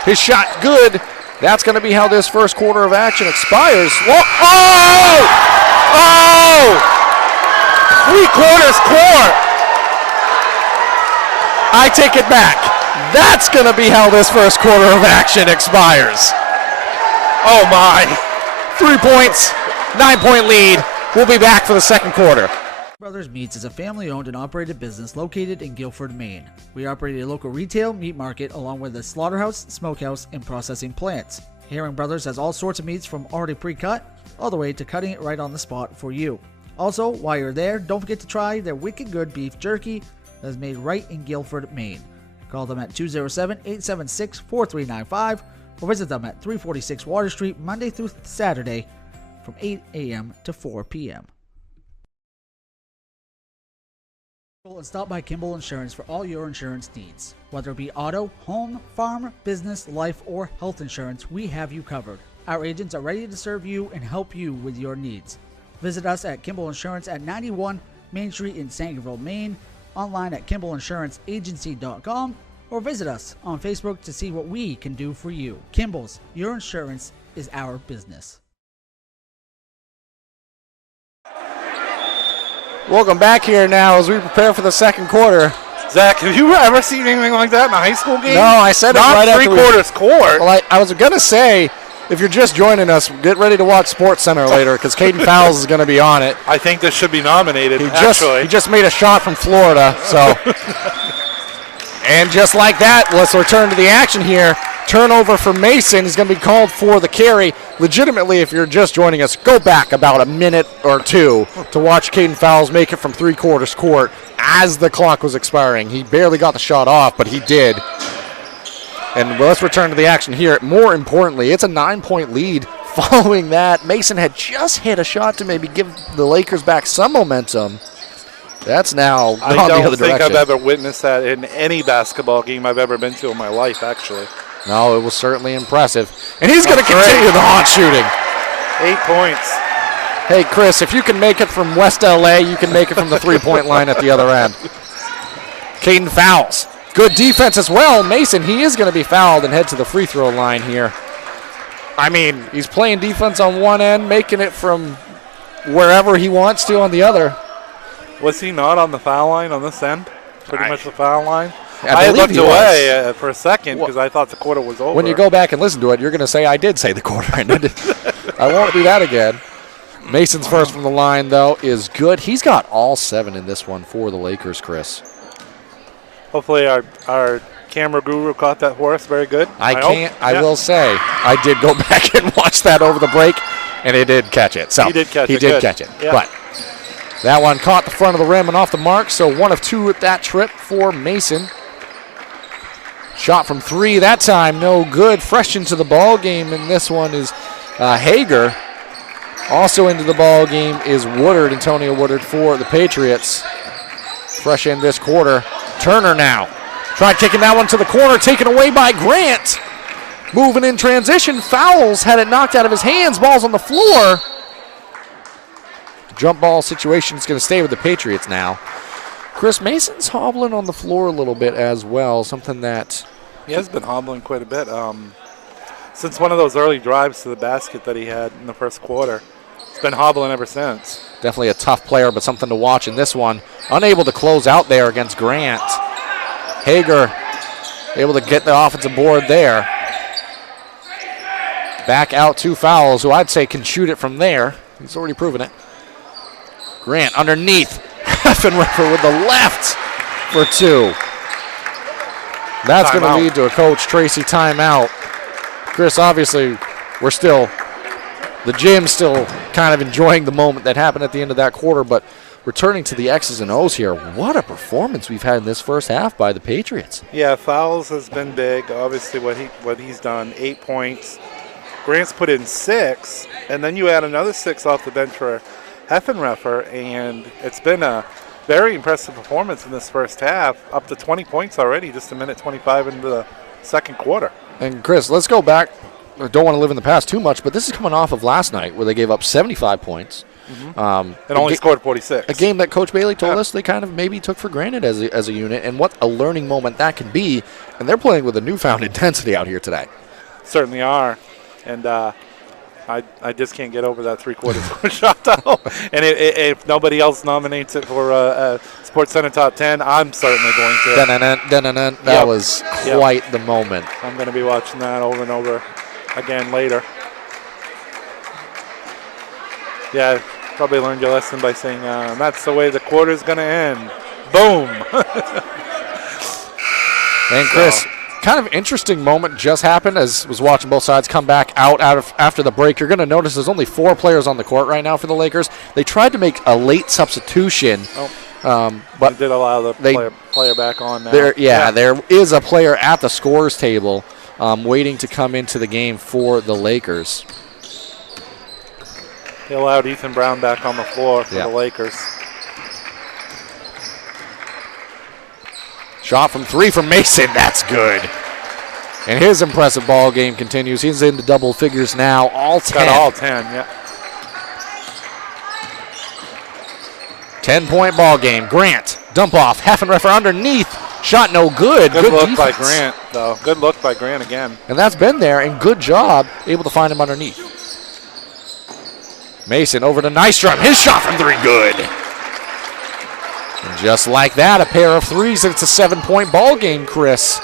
His shot good. That's going to be how this first quarter of action expires. Whoa. Oh! Oh! 3/4 court. I take it back. That's going to be how this first quarter of action expires. Oh my. 3 points, 9-point lead. We'll be back for the second quarter. Brothers Meats is a family-owned and operated business located in Guilford, Maine. We operate a local retail meat market along with a slaughterhouse, smokehouse, and processing plants. Herring Brothers has all sorts of meats from already pre-cut all the way to cutting it right on the spot for you. Also, while you're there, don't forget to try their wicked good beef jerky that is made right in Guilford, Maine. Call them at 207-876-4395 or visit them at 346 Water Street Monday through Saturday from 8 a.m. to 4 p.m. And stop by Kimball Insurance for all your insurance needs. Whether it be auto, home, farm, business, life, or health insurance, we have you covered. Our agents are ready to serve you and help you with your needs. Visit us at Kimball Insurance at 91 Main Street in Sangerville, Maine, online at KimballInsuranceAgency.com, or visit us on Facebook to see what we can do for you. Kimball's, your insurance is our business. Welcome back here now as we prepare for the second quarter. Zach, have you ever seen anything like that in a high school game? No, I said it right after Not 3/4 court. Well, I was going to say, if you're just joining us, get ready to watch Sports Center later because Caden Fowles is going to be on it. I think this should be nominated, He actually. just made a shot from Florida, so. And just like that, let's return to the action here. Turnover for Mason is going to be called for the carry. Legitimately, if you're just joining us, go back about a minute or two to watch Caden Fowles make it from three-quarters court as the clock was expiring. He barely got the shot off, but he did. And let's return to the action here. More importantly, it's a 9-point lead. Following that, Mason had just hit a shot to maybe give the Lakers back some momentum. That's now I gone the don't other think direction. I've ever witnessed that in any basketball game I've ever been to in my life, actually. No, it was certainly impressive. And he's going to continue the hot shooting. 8 points. Hey, Chris, if you can make it from West L.A., you can make it from the three-point line at the other end. Caden Fowles. Good defense as well. Mason, he is going to be fouled and head to the free throw line here. I mean, he's playing defense on one end, making it from wherever he wants to on the other. Was he not on the foul line on this end? Pretty much the foul line? I believe looked he away for a second because I thought the quarter was over. When you go back and listen to it, you're going to say, I did say the quarter ended. I won't do that again. Mason's first from the line, though, is good. He's got all 7 in this one for the Lakers, Chris. Hopefully our camera guru caught that for us very good. I will say, I did go back and watch that over the break, and he did catch it. So he did catch it. Yeah. But that one caught the front of the rim and off the mark, so 1 of 2 at that trip for Mason. Shot from 3 that time, no good. Fresh into the ball game, and this one is Hager. Also into the ball game is Woodard, Antonio Woodard for the Patriots. Fresh in this quarter. Turner now. Tried kicking that one to the corner, taken away by Grant. Moving in transition, Fowles had it knocked out of his hands. Ball's on the floor. Jump ball situation is going to stay with the Patriots now. Chris, Mason's hobbling on the floor a little bit as well, something that... He has been hobbling quite a bit. Since one of those early drives to the basket that he had in the first quarter, he's been hobbling ever since. Definitely a tough player, but something to watch in this one. Unable to close out there against Grant. Hager able to get the offensive board there. Back out to Fowles, who I'd say can shoot it from there. He's already proven it. Grant underneath. Heffenreffer with the left for 2. That's going to lead to a Coach Tracy timeout. Chris, obviously, the gym's still kind of enjoying the moment that happened at the end of that quarter, but returning to the X's and O's here, what a performance we've had in this first half by the Patriots. Yeah, Fowles has been big. Obviously, what he's done, 8 points. Grant's put in 6, and then you add another 6 off the bench for Heffenreffer, and it's been a very impressive performance in this first half, up to 20 points already, just a minute 25 into the second quarter. And Chris, let's go back. I don't want to live in the past too much, but this is coming off of last night where they gave up 75 points. And only scored 46. A game that Coach Bailey told us they kind of maybe took for granted as a unit, and what a learning moment that can be. And they're playing with a newfound intensity out here today. Certainly are. And I just can't get over that three-quarter score shot, though. And if nobody else nominates it for Sports Center Top 10, I'm certainly going to. That was quite the moment. I'm going to be watching that over and over again later. Yeah, probably learned your lesson by saying that's the way the quarter's going to end. Boom. And Chris, kind of interesting moment just happened as was watching both sides come back out after the break. You're going to notice there's only 4 players on the court right now for the Lakers. They tried to make a late substitution, but they did allow the player back on now. There is a player at the scorer's table waiting to come into the game for the Lakers. They allowed Ethan Brown back on the floor for the Lakers. Shot from 3 from Mason. That's good. And his impressive ball game continues. He's into double figures now. All 10. Got all 10, yeah. 10-point ball game. Grant, dump off. Heffenreffer underneath. Shot no good. Good look defense by Grant, though. Good look by Grant again. And that's been there, and good job able to find him underneath. Mason over to Nystrom. His shot from 3, good. And just like that, a pair of 3s, and it's a 7-point ball game, Chris.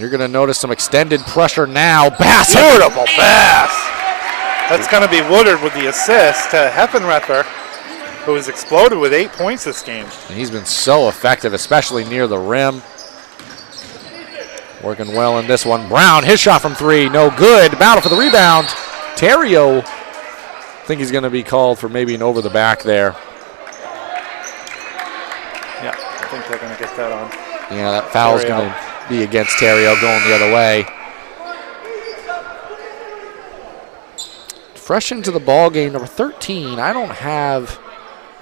You're going to notice some extended pressure now. Bass. Beautiful pass. That's going to be Woodard with the assist to Heffenreffer, who has exploded with 8 points this game. And he's been so effective, especially near the rim. Working well in this one. Brown, his shot from 3, no good. Battle for the rebound. Terrio, I think he's going to be called for maybe an over the back there. Yeah, I think they're going to get that on. Yeah, that foul's going to be against Terrio going the other way. Fresh into the ball game, number 13. I don't have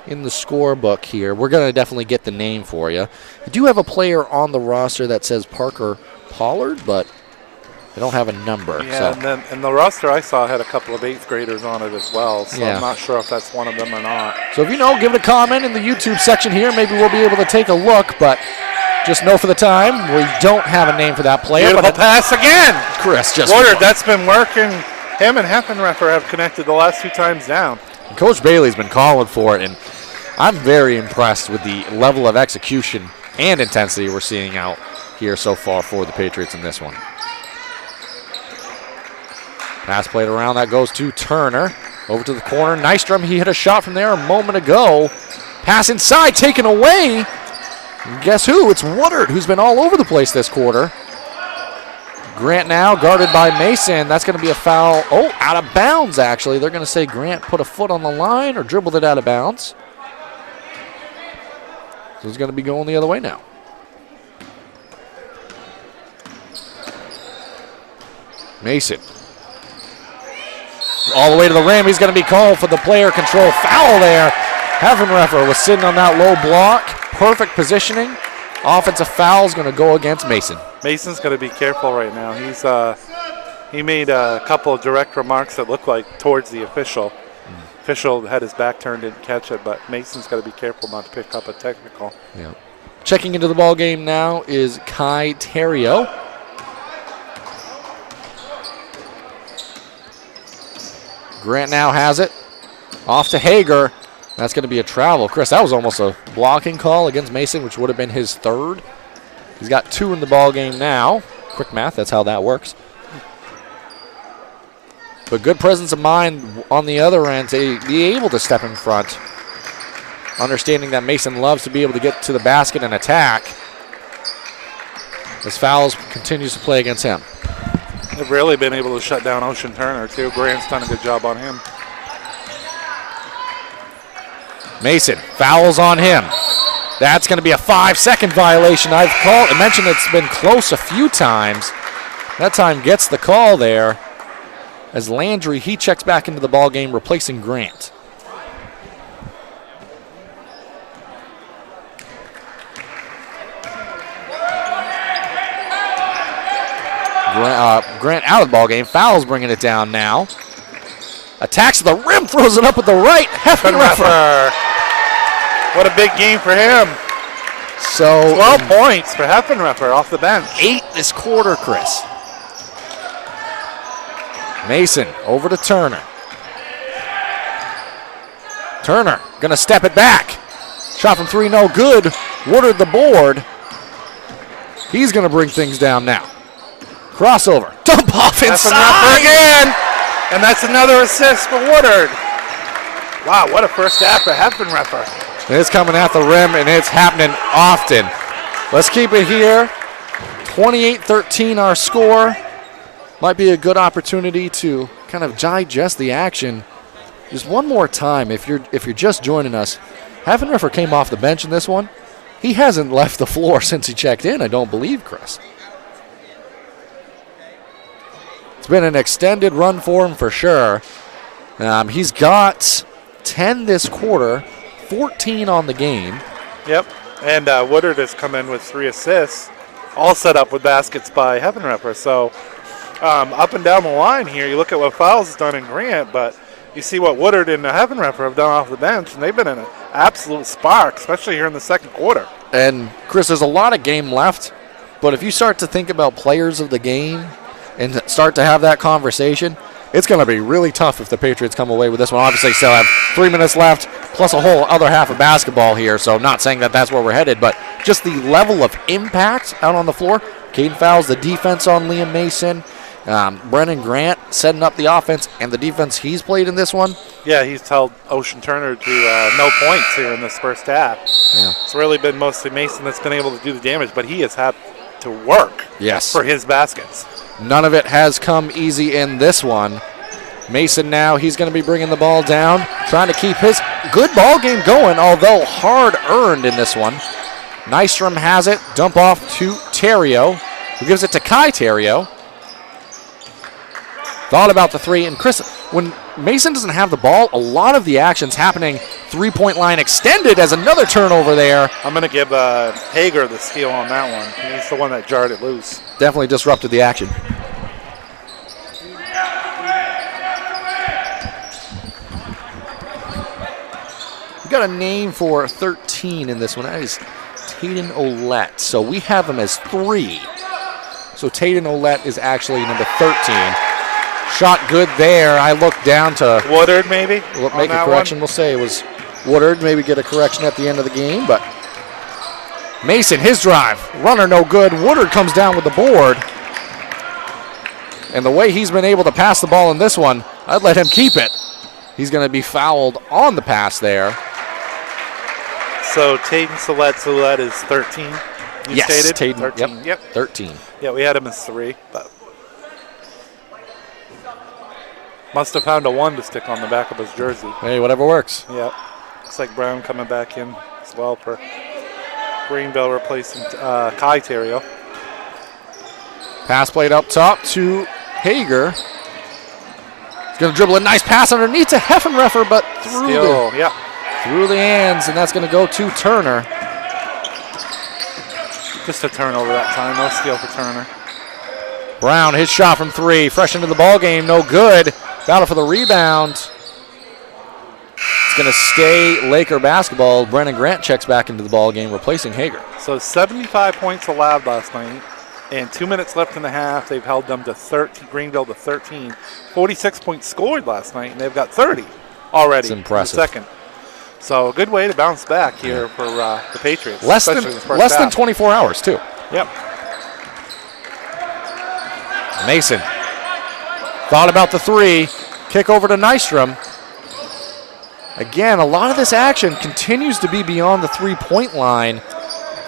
in the scorebook here. We're going to definitely get the name for you. I do have a player on the roster that says Parker Pollard, but I don't have a number. Yeah, so. and the roster I saw had a couple of 8th graders on it as well, so Yeah. I'm not sure if that's one of them or not. So if you know, give it a comment in the YouTube section here. Maybe we'll be able to take a look, but just know for the time, we don't have a name for that player. Beautiful pass again. Chris just Woodard, that's been working. Him and Heffenreffer have connected the last 2 times down. Coach Bailey's been calling for it, and I'm very impressed with the level of execution and intensity we're seeing out here so far for the Patriots in this one. Pass played around, that goes to Turner. Over to the corner, Nystrom, he hit a shot from there a moment ago. Pass inside, taken away. And guess who? It's Woodard, who's been all over the place this quarter. Grant now guarded by Mason. That's going to be a foul. Oh, out of bounds, actually. They're going to say Grant put a foot on the line or dribbled it out of bounds. So it's going to be going the other way now. Mason. All the way to the rim. He's going to be called for the player control foul there. Heffenreffer was sitting on that low block. Perfect positioning. Offensive foul is going to go against Mason. Mason's got to be careful right now. He made a couple of direct remarks that looked like towards the official. Official had his back turned, didn't catch it, but Mason's got to be careful not to pick up a technical. Yeah. Checking into the ball game now is Kai Terrio. Grant now has it. Off to Hager. That's going to be a travel. Chris, that was almost a blocking call against Mason, which would have been his 3rd. He's got 2 in the ball game now. Quick math, that's how that works. But good presence of mind on the other end to be able to step in front. Understanding that Mason loves to be able to get to the basket and attack. As fouls continues to play against him. They've really been able to shut down Ocean Turner, too. Grant's done a good job on him. Mason fouls on him. That's going to be a 5-second violation. I mentioned it's been close a few times. That time gets the call there. As Landry, he checks back into the ball game, replacing Grant. Grant out of the ball game. Fouls bringing it down now. Attacks to the rim, throws it up with the right. Heffenreffer. What a big game for him. So 12 points for Heffenreffer off the bench. 8 this quarter, Chris. Mason over to Turner. Turner going to step it back. Shot from 3, no good. Woodard the board. He's going to bring things down now. Crossover. Dump off inside. Again. And that's another assist for Woodard. Wow, what a first half for Heffenreffer. It's coming at the rim, and it's happening often. Let's keep it here. 28-13 our score. Might be a good opportunity to kind of digest the action. Just one more time, if you're just joining us, Heffenreffer came off the bench in this one. He hasn't left the floor since he checked in, I don't believe, Chris. It's been an extended run for him for sure. He's got 10 this quarter, 14 on the game. Yep, and Woodard has come in with 3 assists, all set up with baskets by Heffenreffer. So up and down the line here, you look at what Fowles has done in Grant, but you see what Woodard and Heffenreffer have done off the bench, and they've been in an absolute spark, especially here in the second quarter. And, Chris, there's a lot of game left, but if you start to think about players of the game and start to have that conversation, it's going to be really tough if the Patriots come away with this one. Obviously, still have 3 minutes left, plus a whole other half of basketball here, so not saying that that's where we're headed, but just the level of impact out on the floor. Caden Fowles, the defense on Liam Mason, Brennan Grant setting up the offense, and the defense he's played in this one. Yeah, he's held Ocean Turner to no points here in this first half. Yeah. It's really been mostly Mason that's been able to do the damage, but he has had to work for his baskets. None of it has come easy in this one. Mason now, he's going to be bringing the ball down, trying to keep his good ball game going, although hard-earned in this one. Nystrom has it, dump off to Terrio, who gives it to Kai Terrio. Thought about the three, and Chris, when Mason doesn't have the ball, a lot of the action's happening three-point line extended as another turnover there. I'm going to give Hager the steal on that one. He's the one that jarred it loose. Definitely disrupted the action. We got a name for 13 in this one. That is Tayden Olette. So we have him as 3. So Tayden Olette is actually number 13. Shot good there. I look down to Woodard, maybe? We'll make a correction. We'll say it was Woodard. Maybe get a correction at the end of the game. But Mason, his drive. Runner no good. Woodard comes down with the board. And the way he's been able to pass the ball in this one, I'd let him keep it. He's going to be fouled on the pass there. So Tayden Solette is 13. You stated? Tayden. 13. Yep. 13. Yeah, we had him as 3, but must have found a 1 to stick on the back of his jersey. Hey, whatever works. Yep. Looks like Brown coming back in as well for Greenville, replacing Kai Terrio. Pass played up top to Hager. He's going to dribble a nice pass underneath to Heffenreffer, but through the hands, and that's going to go to Turner. Just a turnover that time. No steal for Turner. Brown, his shot from 3, fresh into the ball game, no good. Battle for the rebound. It's going to stay Laker basketball. Brennan Grant checks back into the ball game, replacing Hager. So 75 points allowed last night, and 2 minutes left in the half. They've held them to 13, Greenville to 13. 46 points scored last night, and they've got 30 already. It's impressive. In the second. So a good way to bounce back here for the Patriots. Less than 24 hours, too. Yep. Mason thought about the 3. Kick over to Nystrom. Again, a lot of this action continues to be beyond the 3-point line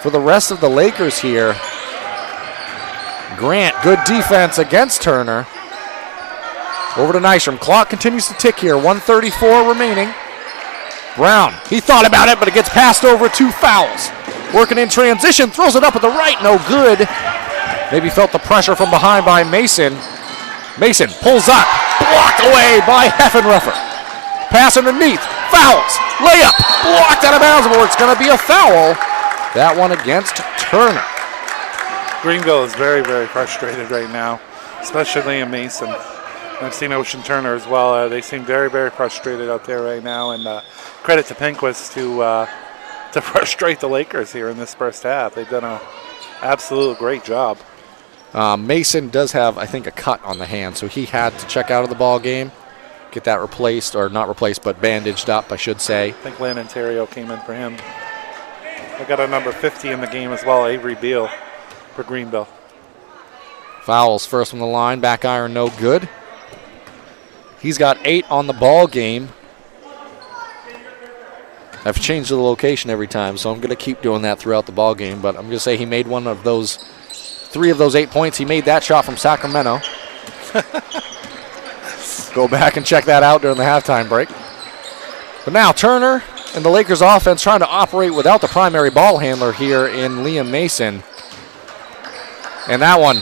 for the rest of the Lakers here. Grant, good defense against Turner. Over to Nystrom. Clock continues to tick here. 1:34 remaining. Brown, he thought about it, but it gets passed over to Fowles. Working in transition, throws it up at the right, no good. Maybe felt the pressure from behind by Mason. Mason pulls up, blocked away by Heffenreffer. Pass underneath, Fowles, layup, blocked out of bounds, but it's going to be a foul. That one against Turner. Greenville is very, very frustrated right now, especially in Mason. I've seen Ocean Turner as well. They seem very, very frustrated out there right now, and credit to Penquis to frustrate the Lakers here in this first half. They've done an absolute great job. Mason does have, I think, a cut on the hand, so he had to check out of the ball game, get that replaced, or not replaced, but bandaged up, I should say. I think Landon Terrio came in for him. I got a number 50 in the game as well, Avery Beal for Greenville. Fowles first from the line, back iron, no good. He's got 8 on the ball game. I've changed the location every time, so I'm going to keep doing that throughout the ball game, but I'm going to say he made 3 of those 8 points. He made that shot from Sacramento. Go back and check that out during the halftime break. But now Turner and the Lakers offense trying to operate without the primary ball handler here in Liam Mason. And that one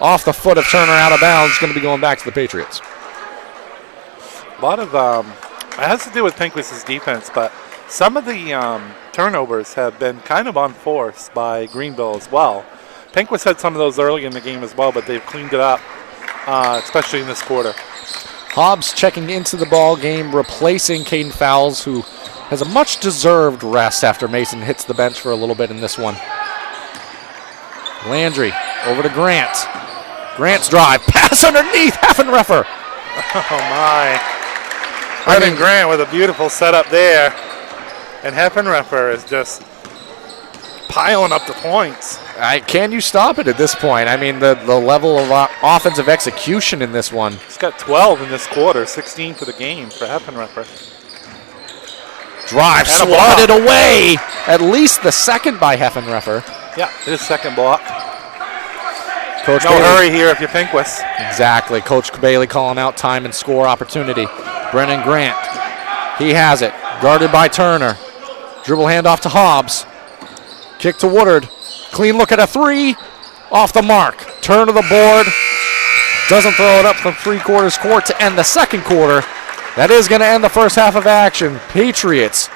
off the foot of Turner out of bounds, going to be going back to the Patriots. A lot of it has to do with Penquis' defense, but some of the turnovers have been kind of on force by Greenville as well. Penquis had some of those early in the game as well, but they've cleaned it up, especially in this quarter. Hobbs checking into the ball game, replacing Caden Fowles, who has a much-deserved rest after Mason hits the bench for a little bit in this one. Landry over to Grant. Grant's drive, pass underneath, Heffenreffer. Oh, my. Brennan Grant with a beautiful setup there. And Heffenrepper is just piling up the points. Can you stop it at this point? I mean, the level of offensive execution in this one. He's got 12 in this quarter, 16 for the game for Heffenrepper. Drive And a swatted block. away. At least the second by Heffenrepper. Yeah, his second block. Coach No Bailey. hurry here if you're Penquis. Exactly. Coach Bailey calling out time and score opportunity. Brennan Grant. He has it. Guarded by Turner. Dribble handoff to Hobbs. Kick to Woodard. Clean look at a three. Off the mark. Turn to the board. Doesn't throw it up from three-quarters court to end the second quarter. That is going to end the first half of action. Patriots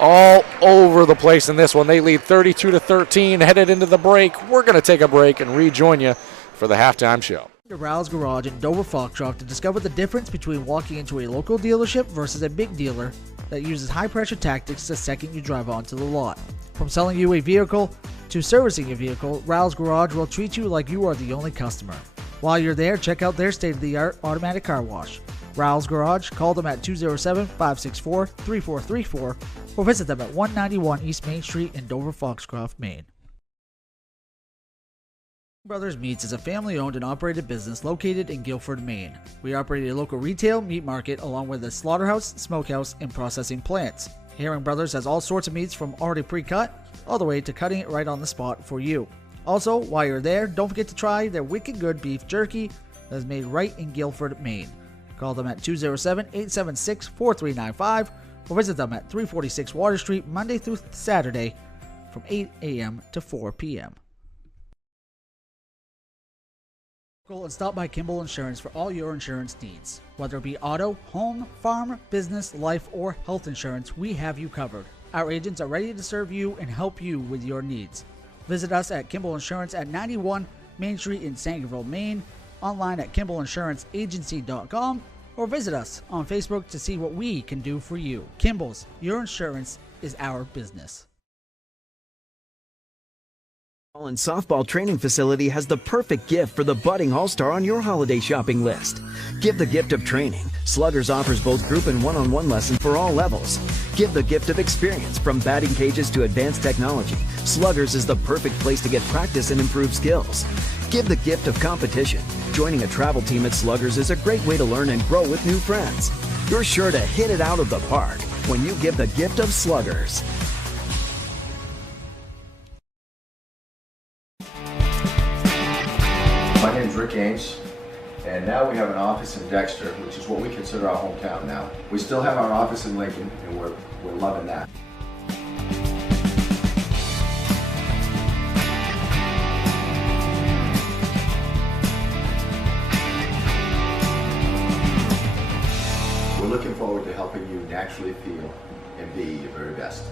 all over the place in this one. They lead 32-13, headed into the break. We're going to take a break and rejoin you for the halftime show. To Rouse Garage in Dover Foxcroft to discover the difference between walking into a local dealership versus a big dealer that uses high-pressure tactics the second you drive onto the lot. From selling you a vehicle to servicing a vehicle, Rouse Garage will treat you like you are the only customer. While you're there, check out their state-of-the-art automatic car wash. Rouse Garage, call them at 207-564-3434 or visit them at 191 East Main Street in Dover Foxcroft, Maine. Brothers Meats is a family-owned and operated business located in Guilford, Maine. We operate a local retail meat market along with a slaughterhouse, smokehouse, and processing plants. Herring Brothers has all sorts of meats from already pre-cut all the way to cutting it right on the spot for you. Also, while you're there, don't forget to try their wicked good beef jerky that is made right in Guilford, Maine. Call them at 207-876-4395 or visit them at 346 Water Street Monday through Saturday from 8 a.m. to 4 p.m. And stop by Kimball Insurance for all your insurance needs. Whether it be auto, home, farm, business, life, or health insurance, we have you covered. Our agents are ready to serve you and help you with your needs. Visit us at Kimball Insurance at 91 Main Street in Sangerville, Maine, online at KimballInsuranceAgency.com, or visit us on Facebook to see what we can do for you. Kimball's, your insurance is our business. And softball training facility has the perfect gift for the budding all-star on your holiday shopping list. Give the gift of training. Sluggers offers both group and one-on-one lessons for all levels. Give the gift of experience. From batting cages to advanced technology, Sluggers is the perfect place to get practice and improve skills. Give the gift of competition. Joining a travel team at Sluggers is a great way to learn and grow with new friends. You're sure to hit it out of the park when you give the gift of Sluggers. My name's Rick Ames, and now we have an office in Dexter, which is what we consider our hometown now. We still have our office in Lincoln, and we're loving that. We're looking forward to helping you naturally feel and be your very best.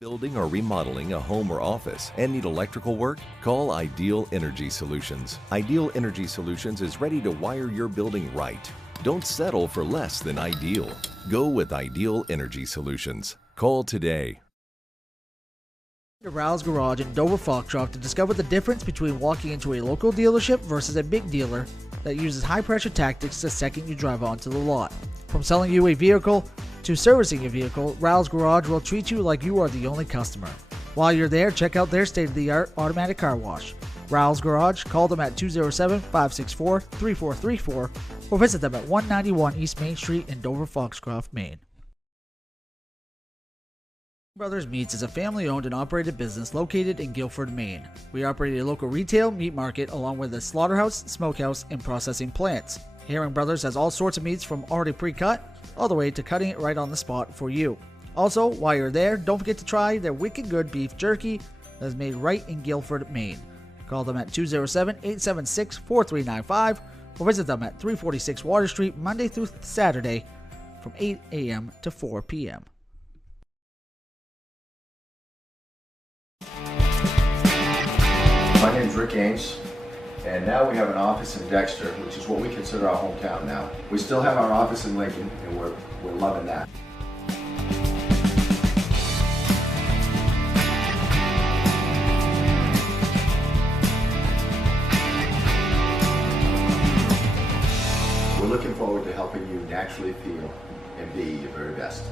Building or remodeling a home or office and need electrical work? Call Ideal Energy Solutions. Ideal Energy Solutions is ready to wire your building right. Don't settle for less than ideal. Go with Ideal Energy Solutions. Call today. To Rouse Garage in Dover Foxcroft to discover the difference between walking into a local dealership versus a big dealer that uses high-pressure tactics the second you drive onto the lot. From selling you a vehicle to servicing a vehicle, Rouse Garage will treat you like you are the only customer. While you're there, check out their state-of-the-art automatic car wash. Rouse Garage, call them at 207-564-3434 or visit them at 191 East Main Street in Dover Foxcroft, Maine. Brothers Meats is a family-owned and operated business located in Guilford, Maine. We operate a local retail meat market along with a slaughterhouse, smokehouse, and processing plants. Herring Brothers has all sorts of meats from already pre-cut all the way to cutting it right on the spot for you. Also, while you're there, don't forget to try their wicked good beef jerky that is made right in Guilford, Maine. Call them at 207-876-4395 or visit them at 346 Water Street Monday through Saturday from 8 a.m. to 4 p.m. My name's Rick Ames, and now we have an office in Dexter, which is what we consider our hometown now. We still have our office in Lincoln, and we're loving that. naturally feel and be your very best.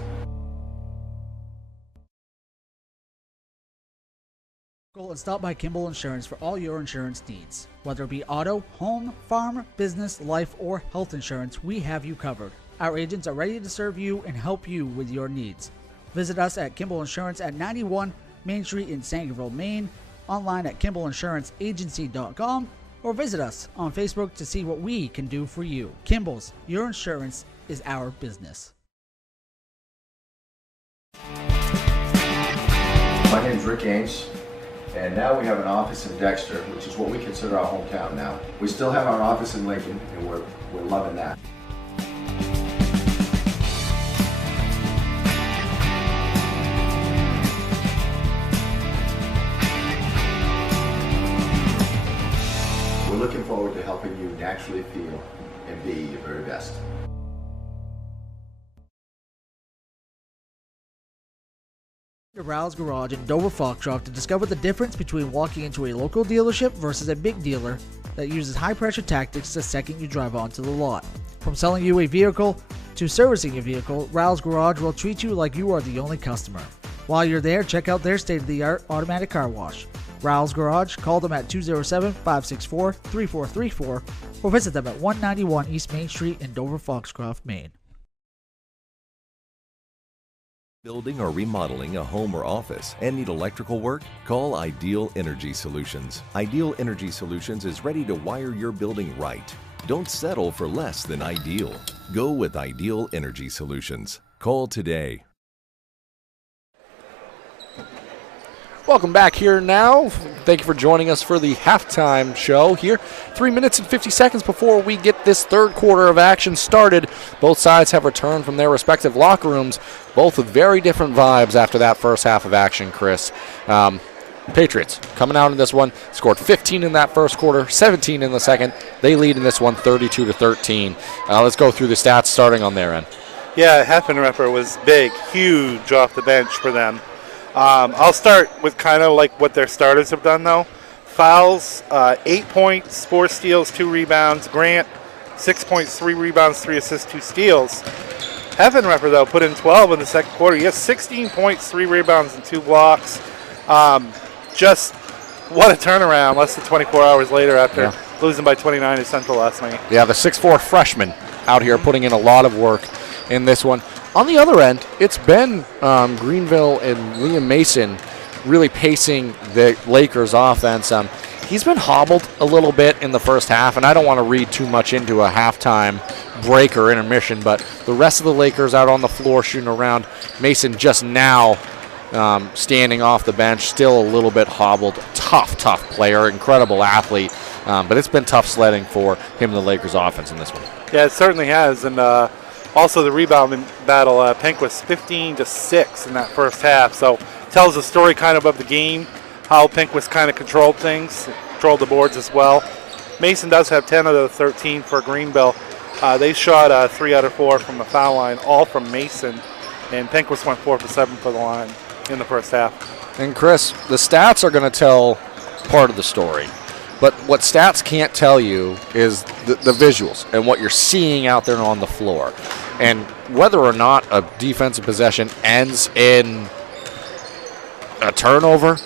Go and stop by Kimball Insurance for all your insurance needs. Whether it be auto, home, farm, business, life, or health insurance, we have you covered. Our agents are ready to serve you and help you with your needs. Visit us at Kimball Insurance at 91 Main Street in Sangerville, Maine, online at KimballInsuranceAgency.com, or visit us on Facebook to see what we can do for you. Kimball's, your insurance is our business. My name is Rick Ames, and now we have an office in Dexter, which is what we consider our hometown now. We still have our office in Lincoln, and we're loving that. We're looking forward to helping you naturally feel and be your very best. Rouse Garage in Dover Foxcroft to discover the difference between walking into a local dealership versus a big dealer that uses high-pressure tactics the second you drive onto the lot. From selling you a vehicle to servicing your vehicle, Rouse Garage will treat you like you are the only customer. While you're there, check out their state-of-the-art automatic car wash. Rouse Garage, call them at 207-564-3434 or visit them at 191 East Main Street in Dover Foxcroft, Maine. Building or remodeling a home or office and need electrical work? Call Ideal Energy Solutions. Ideal Energy Solutions is ready to wire your building right. Don't settle for less than ideal. Go with Ideal Energy Solutions. Call today. Welcome back here now. Thank you for joining us for the halftime show here. 3 minutes and 50 seconds before we get this third quarter of action started. Both sides have returned from their respective locker rooms, both with very different vibes after that first half of action, Chris. Patriots coming out in this one, scored 15 in that first quarter, 17 in the second. They lead in this one 32-13. Let's go through the stats starting on their end. Yeah, Heffenrepper was big, huge off the bench for them. I'll start with kind of like what their starters have done, though. Fouls, 8 points, 4 steals, 2 rebounds. Grant, 6 points, 3 rebounds, 3 assists, 2 steals. Heffenrepper, though, put in 12 in the second quarter. He has 16 points, 3 rebounds, and 2 blocks. Just what a turnaround less than 24 hours later after losing by 29 to Central last night. Yeah, the 6'4" freshman out here putting in a lot of work in this one. On the other end, it's been Greenville and Liam Mason really pacing the Lakers' offense. He's been hobbled a little bit in the first half, and I don't want to read too much into a halftime break or intermission, but the rest of the Lakers out on the floor shooting around. Mason just now standing off the bench, still a little bit hobbled. Tough player, incredible athlete, but it's been tough sledding for him and the Lakers' offense in this one. Yeah, it certainly has, and also the rebound battle, Penquis 15-6 in that first half. So tells the story kind of the game, how Penquis kind of controlled things, controlled the boards as well. Mason does have 10 of the 13 for Greenville. They shot 3 out of 4 from the foul line, all from Mason, and Penquis went 4 for 7 for the line in the first half. And Chris, the stats are going to tell part of the story. But what stats can't tell you is the visuals and what you're seeing out there on the floor. And whether or not a defensive possession ends in a turnover,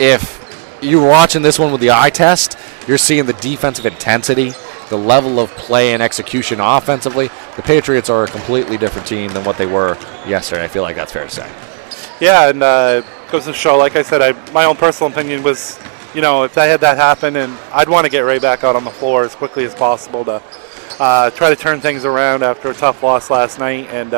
if you're watching this one with the eye test, you're seeing the defensive intensity, the level of play and execution offensively. The Patriots are a completely different team than what they were yesterday. I feel like that's fair to say. Yeah, and goes to show, like I said, my own personal opinion was, if I had that happen, and I'd want to get Ray back out on the floor as quickly as possible to try to turn things around after a tough loss last night. And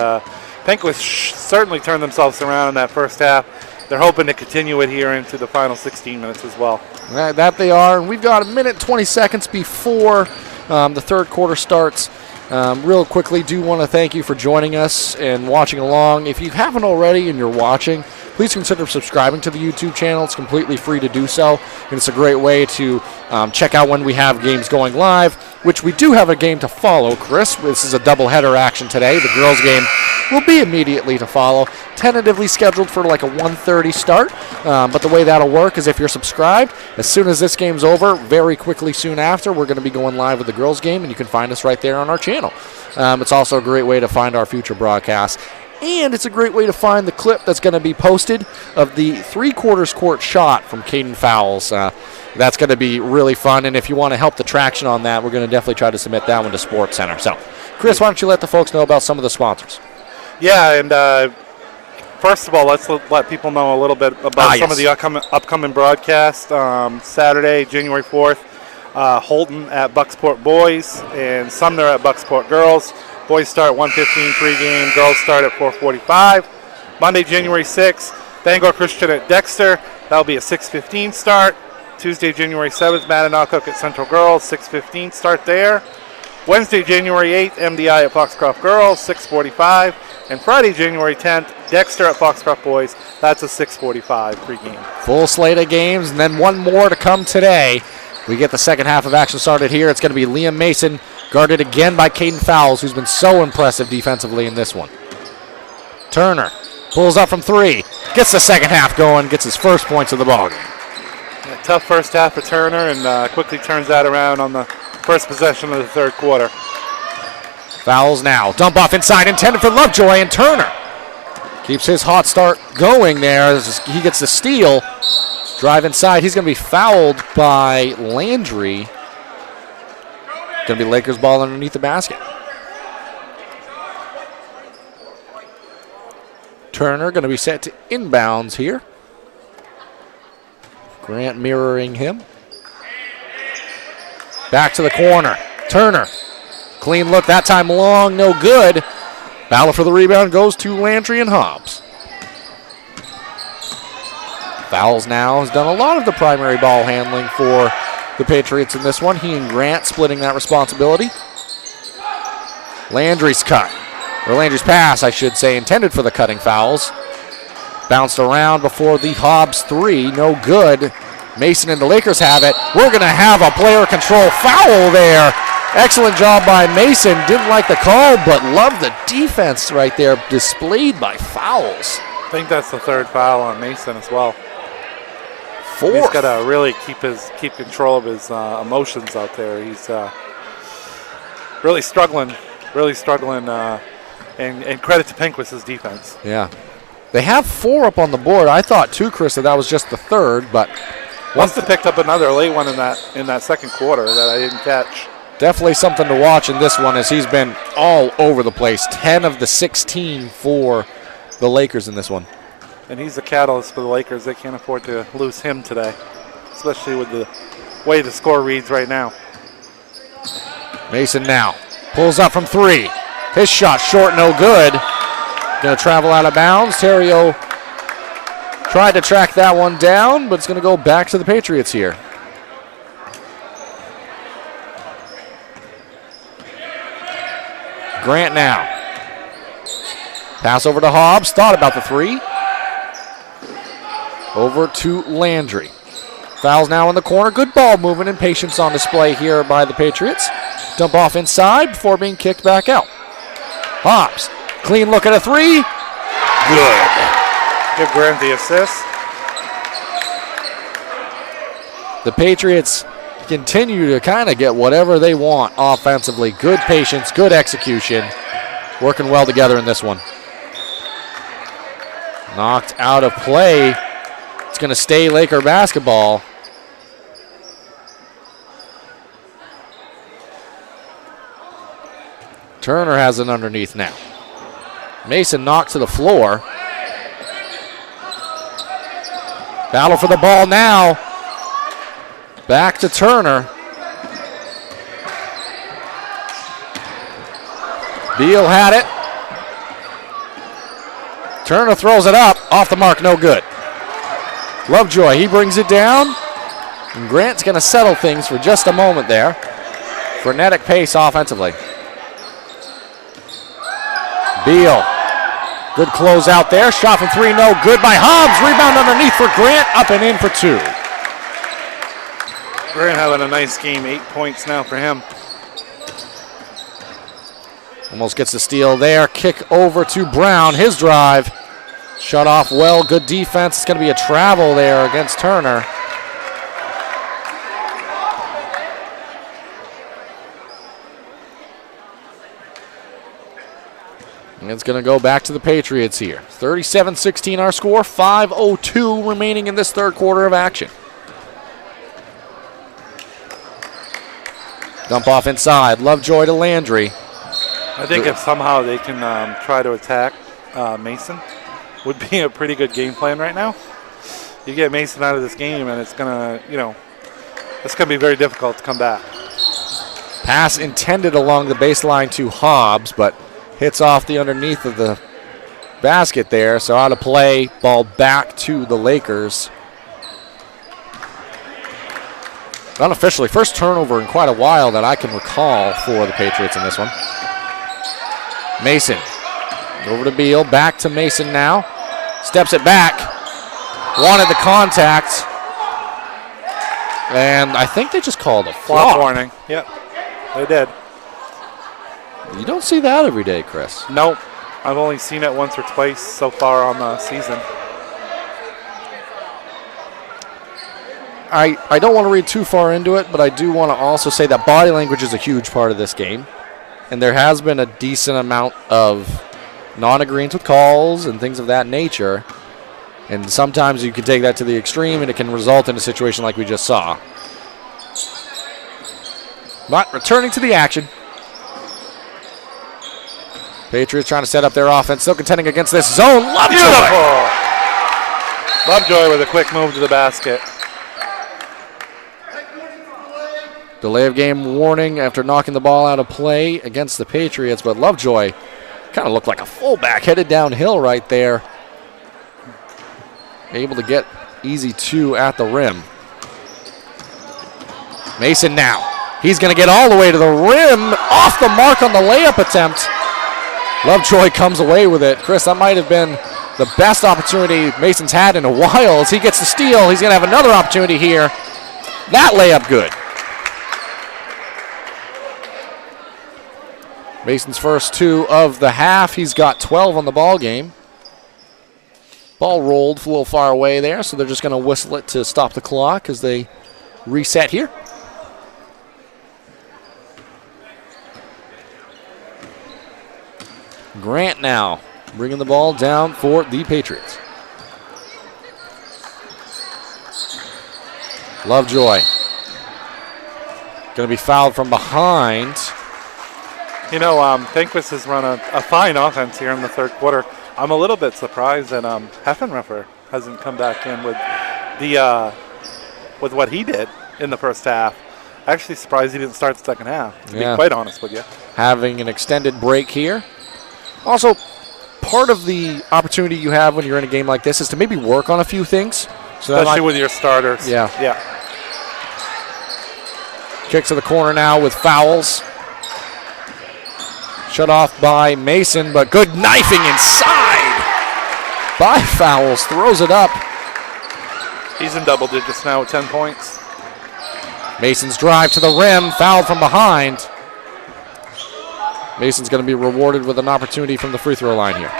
Penquis certainly turned themselves around in that first half. They're hoping to continue it here into the final 16 minutes as well. That they are. And we've got a minute 20 seconds before the third quarter starts. Real quickly, do want to thank you for joining us and watching along. If you haven't already and you're watching, please consider subscribing to the YouTube channel. It's completely free to do so, and it's a great way to check out when we have games going live, which we do have a game to follow, Chris. This is a doubleheader action today. The girls' game will be immediately to follow, tentatively scheduled for like a 1:30 start, but the way that'll work is if you're subscribed, as soon as this game's over, very quickly soon after, we're going to be going live with the girls' game, and you can find us right there on our channel. It's also a great way to find our future broadcasts, and it's a great way to find the clip that's going to be posted of the three-quarters court shot from Caden Fowles. That's going to be really fun, and if you want to help the traction on that, we're going to definitely try to submit that one to Sports Center. So, Chris, why don't you let the folks know about some of the sponsors? Yeah, and first of all, let's let people know a little bit about some of the upcoming broadcasts. Saturday, January 4th, Holton at Bucksport Boys and Sumner at Bucksport Girls. Boys start at 1:15 pregame, girls start at 4:45. Monday, January 6th, Bangor Christian at Dexter. That'll be a 6:15 start. Tuesday, January 7th, Mattanock at Central Girls, 6:15 start there. Wednesday, January 8th, MDI at Foxcroft Girls, 6:45. And Friday, January 10th, Dexter at Foxcroft Boys. That's a 6:45 pregame. Full slate of games, and then one more to come today. We get the second half of action started here. It's going to be Liam Mason, guarded again by Caden Fowles, who's been so impressive defensively in this one. Turner pulls up from three, gets the second half going, gets his first points of the ballgame. Yeah, tough first half for Turner, and quickly turns that around on the first possession of the third quarter. Fowles now. Dump off inside, intended for Lovejoy, and Turner keeps his hot start going there as he gets the steal. Drive inside. He's going to be fouled by Landry. Going to be Lakers ball underneath the basket. Turner going to be set to inbounds here. Grant mirroring him. Back to the corner. Turner. Clean look, that time long, no good. Battle for the rebound goes to Landry and Hobbs. Fowles now has done a lot of the primary ball handling for the Patriots in this one. He and Grant splitting that responsibility. Landry's cut, or Landry's pass, I should say, intended for the cutting Fowles. Bounced around before the Hobbs three, no good. Mason and the Lakers have it. We're going to have a player control foul there. Excellent job by Mason. Didn't like the call, but loved the defense right there displayed by Fowles. I think that's the third foul on Mason as well. Fourth. He's got to really keep control of his emotions out there. He's really struggling, and credit to Penquis' defense. Yeah. They have four up on the board. I thought too, Chris, that was just the third, but must have picked up another late one in that second quarter that I didn't catch. Definitely something to watch in this one as he's been all over the place. 10 of the 16 for the Lakers in this one. And he's the catalyst for the Lakers. They can't afford to lose him today, especially with the way the score reads right now. Mason now pulls up from three. His shot short, no good. Going to travel out of bounds. Terrio tried to track that one down, but it's going to go back to the Patriots here. Grant now. Pass over to Hobbs. Thought about the three. Over to Landry. Fouls now in the corner. Good ball movement and patience on display here by the Patriots. Dump off inside before being kicked back out. Hobbs. Clean look at a three. Good. Give Grant the assist. The Patriots continue to kind of get whatever they want offensively. Good patience, good execution. Working well together in this one. Knocked out of play. It's going to stay Laker basketball. Turner has it underneath now. Mason knocked to the floor. Battle for the ball now. Back to Turner. Beal had it. Turner throws it up. Off the mark, no good. Lovejoy, he brings it down. And Grant's going to settle things for just a moment there. Frenetic pace offensively. Beal Good close out there. Shot from 3, no good by Hobbs. Rebound underneath for Grant. Up and in for 2. Grant having a nice game. 8 points now for him. Almost gets the steal there. Kick over to Brown. His drive. Shut off well. Good defense. It's going to be a travel there against Turner. And it's going to go back to the Patriots here. 37-16 our score. 5:02 remaining in this third quarter of action. Dump off inside. Lovejoy to Landry. I think if somehow they can try to attack Mason, would be a pretty good game plan right now. You get Mason out of this game, and it's gonna, it's gonna be very difficult to come back. Pass intended along the baseline to Hobbs, but hits off the underneath of the basket there. So out of play, ball back to the Lakers. Unofficially, first turnover in quite a while that I can recall for the Patriots in this one. Mason over to Beal, back to Mason now. Steps it back. Wanted the contact. And I think they just called a flop. Warning. Yep, they did. You don't see that every day, Chris. Nope. I've only seen it once or twice so far on the season. I don't want to read too far into it, but I do want to also say that body language is a huge part of this game. And there has been a decent amount of non-agreement with calls and things of that nature. And sometimes you can take that to the extreme, and it can result in a situation like we just saw. But returning to the action. Patriots trying to set up their offense, still contending against this zone. Lovejoy! Beautiful! Lovejoy with a quick move to the basket. Delay of game warning after knocking the ball out of play against the Patriots, but Lovejoy kind of looked like a fullback headed downhill right there. Able to get easy 2 at the rim. Mason now. He's going to get all the way to the rim. Off the mark on the layup attempt. Lovejoy comes away with it. Chris, that might have been the best opportunity Mason's had in a while. As he gets the steal, he's going to have another opportunity here. That layup good. Mason's first 2 of the half. He's got 12 on the ball game. Ball rolled a little far away there, so they're just going to whistle it to stop the clock as they reset here. Grant now bringing the ball down for the Patriots. Lovejoy going to be fouled from behind. Penquis has run a fine offense here in the third quarter. I'm a little bit surprised that Heffenreffer hasn't come back in with what he did in the first half. Actually surprised he didn't start the second half, to be quite honest with you. Having an extended break here. Also, part of the opportunity you have when you're in a game like this is to maybe work on a few things. So especially with your starters. Yeah. Yeah. Kicks to the corner now with fouls. Shut off by Mason, but good knifing inside by Fowles. Throws it up. He's in double digits now with 10 points. Mason's drive to the rim, fouled from behind. Mason's going to be rewarded with an opportunity from the free throw line here.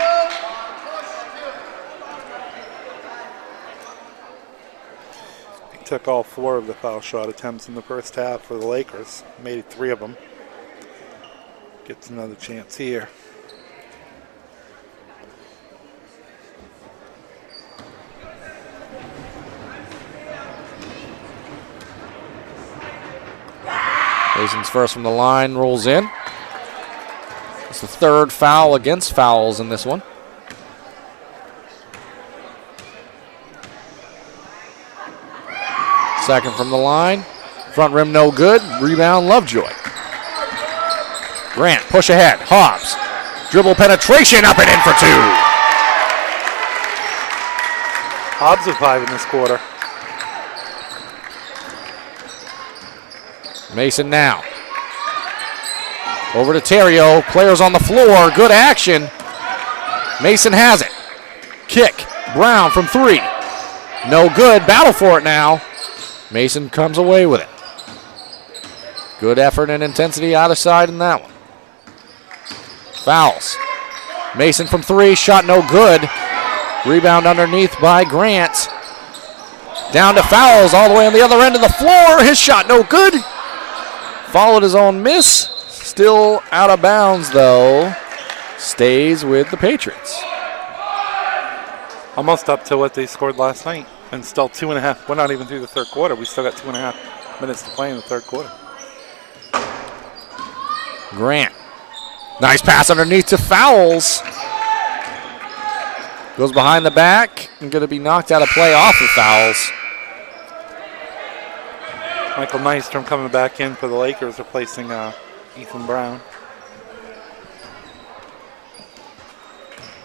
He took all 4 of the foul shot attempts in the first half for the Lakers. Made 3 of them. Gets another chance here. Mason's first from the line, rolls in. It's the 3rd foul against Fowles in this one. Second from the line. Front rim no good. Rebound Lovejoy. Grant, push ahead. Hobbs. Dribble penetration, up and in for 2. Hobbs with 5 in this quarter. Mason now. Over to Terrio. Players on the floor. Good action. Mason has it. Kick. Brown from 3. No good. Battle for it now. Mason comes away with it. Good effort and intensity either side in that one. Fouls. Mason from 3. Shot no good. Rebound underneath by Grant. Down to Fouls all the way on the other end of the floor. His shot no good. Followed his own miss. Still out of bounds though. Stays with the Patriots. Almost up to what they scored last night. And still 2.5. We're not even through the third quarter. We still got 2.5 minutes to play in the third quarter. Grant. Nice pass underneath to Fouls. Goes behind the back and going to be knocked out of play off of Fouls. Michael Nystrom coming back in for the Lakers, replacing Ethan Brown.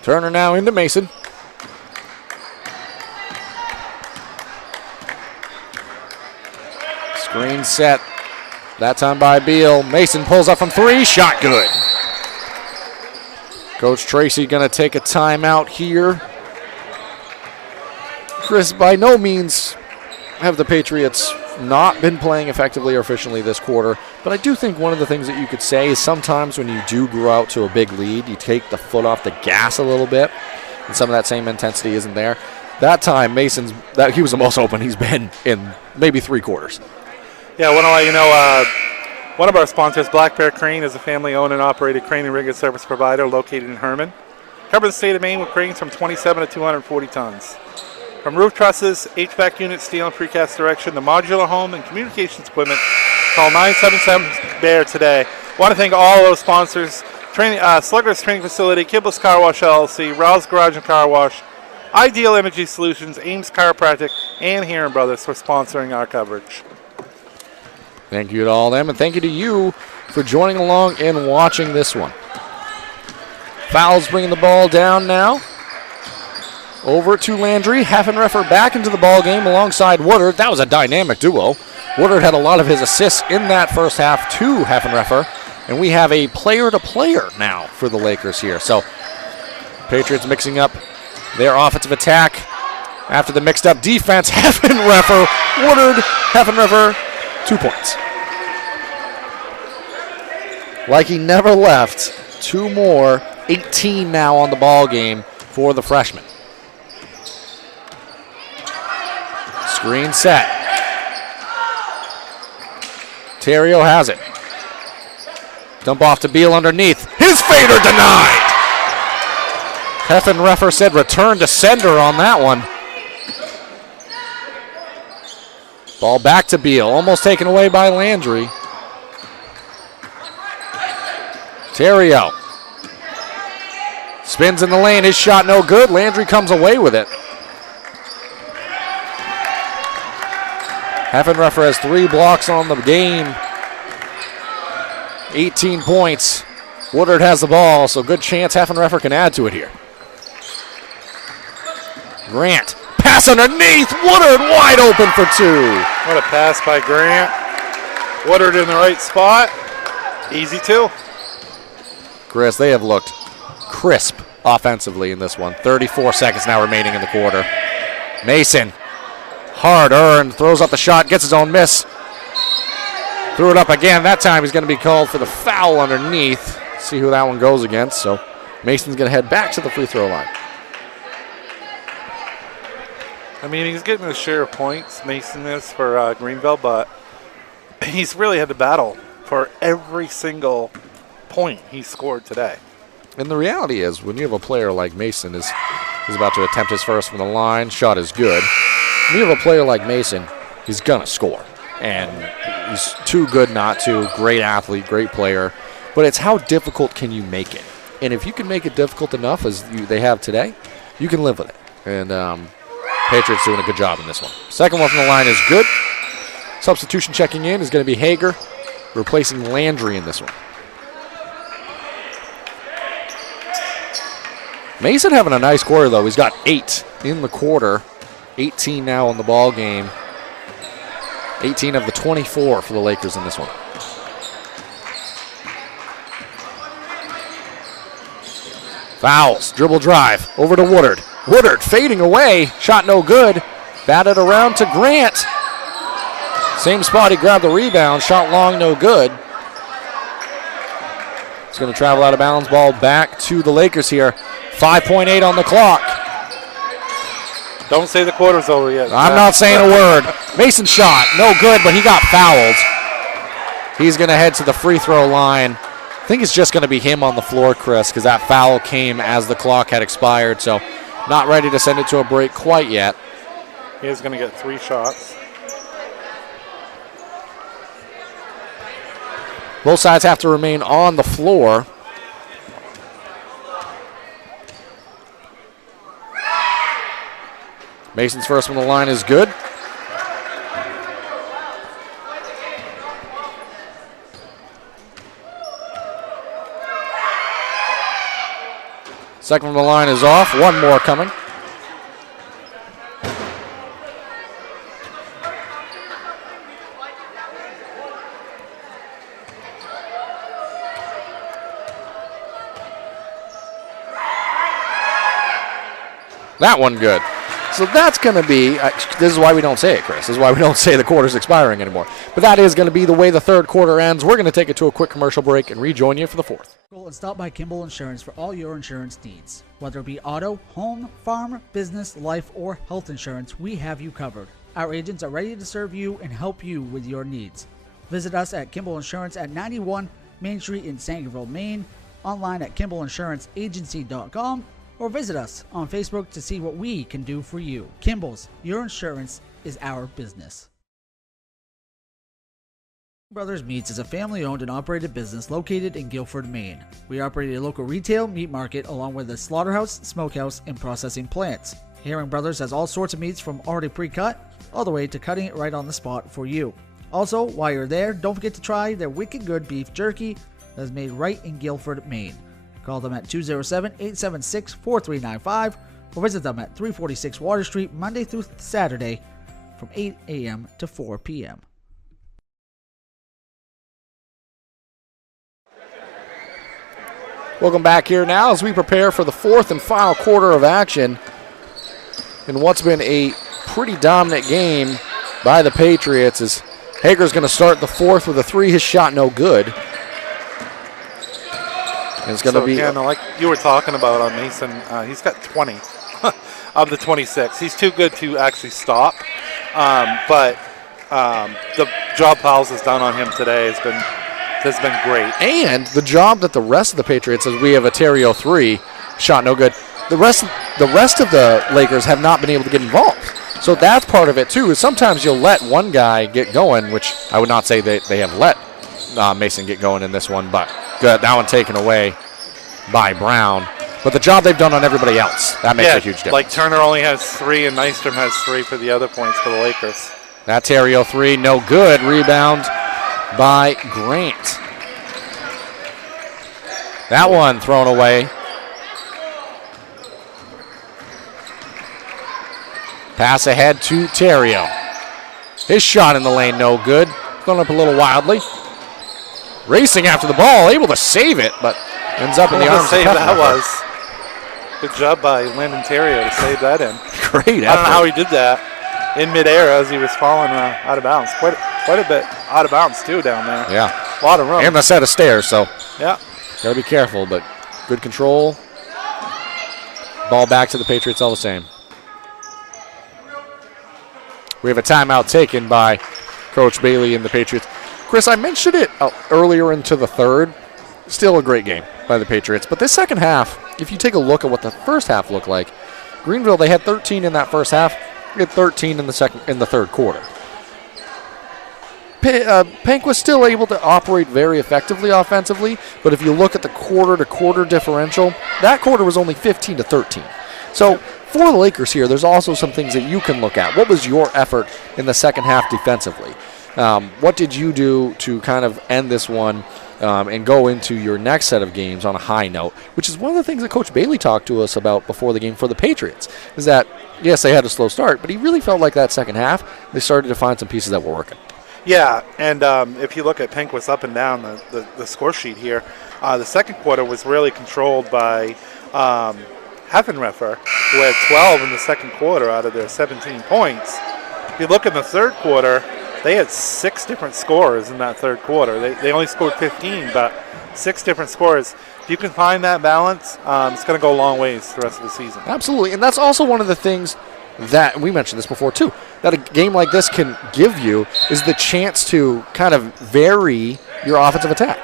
Turner now into Mason. Screen set. That time by Beal. Mason pulls up from 3. Shot good. Coach Tracy going to take a timeout here. Chris, by no means have the Patriots not been playing effectively or efficiently this quarter, but I do think one of the things that you could say is sometimes when you do grow out to a big lead, you take the foot off the gas a little bit, and some of that same intensity isn't there. That time, he was the most open he's been in maybe 3 quarters. Yeah, I want to let you know, one of our sponsors, Black Bear Crane, is a family-owned and operated crane and rigging service provider located in Herman. Cover the state of Maine with cranes from 27 to 240 tons. From roof trusses, HVAC units, steel and precast erection, the modular home and communications equipment, call 977-BEAR today. I want to thank all those sponsors, Slugger's Training Facility, Kibbles Car Wash LLC, Rouse Garage and Car Wash, Ideal Energy Solutions, Ames Chiropractic, and Heron Brothers for sponsoring our coverage. Thank you to all of them, and thank you to you for joining along and watching this one. Fouls bringing the ball down now. Over to Landry. Heffenreffer back into the ball game alongside Woodard. That was a dynamic duo. Woodard had a lot of his assists in that first half to Heffenreffer, and we have a player-to-player now for the Lakers here. So Patriots mixing up their offensive attack after the mixed-up defense. Heffenreffer, Woodard, Heffenreffer, 2 points. Like he never left. 2 more. 18 now on the ball game for the freshman. Screen set. Terrio has it. Dump off to Beal underneath. His fader denied. Heffenreffer said return to sender on that one. Ball back to Beal, almost taken away by Landry. Terrio spins in the lane, his shot no good. Landry comes away with it. Heffenreffer has 3 blocks on the game. 18 points. Woodard has the ball, so good chance Heffenreffer can add to it here. Grant. Pass underneath. Woodard wide open for 2. What a pass by Grant. Woodard in the right spot. Easy 2. Chris, they have looked crisp offensively in this one. 34 seconds now remaining in the quarter. Mason, hard earned, throws up the shot, gets his own miss. Threw it up again. That time he's going to be called for the foul underneath. See who that one goes against. So Mason's going to head back to the free throw line. I mean, he's getting his share of points, Mason is, for Greenville, but he's really had to battle for every single point he scored today. And the reality is, when you have a player like Mason is about to attempt his first from the line, shot is good. When you have a player like Mason, he's going to score. And he's too good not to. Great athlete, great player. But it's how difficult can you make it? And if you can make it difficult enough as they have today, you can live with it. And Patriots doing a good job in this one. Second one from the line is good. Substitution checking in is going to be Hager, replacing Landry in this one. Mason having a nice quarter, though. He's got 8 in the quarter. 18 now on the ball game. 18 of the 24 for the Lakers in this one. Fouls, dribble drive, over to Woodard. Woodard fading away, shot no good. Batted around to Grant. Same spot he grabbed the rebound, shot long, no good. It's going to travel out of bounds, ball back to the Lakers here. 5.8 on the clock. Don't say the quarter's over yet. I'm not saying a word. Mason shot, no good, but he got fouled. He's going to head to the free throw line. I think it's just going to be him on the floor, Chris, because that foul came as the clock had expired, so not ready to send it to a break quite yet. He is going to get 3 shots. Both sides have to remain on the floor. Mason's first from the line is good. Second from the line is off. One more coming. That one good. So that's going to be, this is why we don't say it, Chris. This is why we don't say the quarter's expiring anymore. But that is going to be the way the third quarter ends. We're going to take it to a quick commercial break and rejoin you for the fourth. And stop by Kimball Insurance for all your insurance needs. Whether it be auto, home, farm, business, life, or health insurance, we have you covered. Our agents are ready to serve you and help you with your needs. Visit us at Kimball Insurance at 91 Main Street in Sangerville, Maine, online at KimballInsuranceAgency.com, or visit us on Facebook to see what we can do for you. Kimball's, your insurance is our business. Brothers Meats is a family-owned and operated business located in Guilford, Maine. We operate a local retail meat market along with a slaughterhouse, smokehouse, and processing plants. Herring Brothers has all sorts of meats from already pre-cut all the way to cutting it right on the spot for you. Also, while you're there, don't forget to try their wicked good beef jerky that is made right in Guilford, Maine. Call them at 207-876-4395 or visit them at 346 Water Street Monday through Saturday from 8 a.m. to 4 p.m. Welcome back here now as we prepare for the fourth and final quarter of action in what's been a pretty dominant game by the Patriots, as Hager's going to start the fourth with a three. His shot no good. And it's going to be again, like you were talking about on Mason, he's got 20 of the 26. He's too good to actually stop, but the job Powell's has done on him today has been great. And the job that the rest of the Patriots, as we have a Terrio 3, shot no good. The rest of the Lakers have not been able to get involved. So that's part of it too, is sometimes you'll let one guy get going, which I would not say they have let Mason get going in this one, but good. That one taken away by Brown. But the job they've done on everybody else, that makes a huge difference. Like Turner only has 3 and Nystrom has 3 for the other points for the Lakers. That Terrio 3, no good. Rebound by Grant. That one thrown away. Pass ahead to Terrio. His shot in the lane, no good. Thrown up a little wildly. Racing after the ball, able to save it, but ends up in the arms of that Peffer. was. Good job by Landon Terrio to save that in. Great effort. I don't know how he did that in midair as he was falling out of bounds. Quite a bit out of bounds, too, down there. Yeah. A lot of room. And the set of stairs, so yeah, got to be careful, but good control. Ball back to the Patriots all the same. We have a timeout taken by Coach Bailey and the Patriots. Chris, I mentioned it earlier into the third. Still a great game by the Patriots. But this second half, if you take a look at what the first half looked like, Greenville, they had 13 in that first half. They had 13 in the third quarter. Penquis was still able to operate very effectively offensively, but if you look at the quarter-to-quarter differential, that quarter was only 15-13. So for the Lakers here, there's also some things that you can look at. What was your effort in the second half defensively? What did you do to kind of end this one and go into your next set of games on a high note, which is one of the things that Coach Bailey talked to us about before the game for the Patriots, is that, yes, they had a slow start, but he really felt like that second half, they started to find some pieces that were working. Yeah, and if you look at Penquis up and down the score sheet here, the second quarter was really controlled by Heffenreffer, who had 12 in the second quarter out of their 17 points. If you look in the third quarter, they had 6 different scorers in that third quarter. They only scored 15, but 6 different scorers. If you can find that balance, it's going to go a long ways the rest of the season. Absolutely, and that's also one of the things that we mentioned this before too, that a game like this can give you is the chance to kind of vary your offensive attack.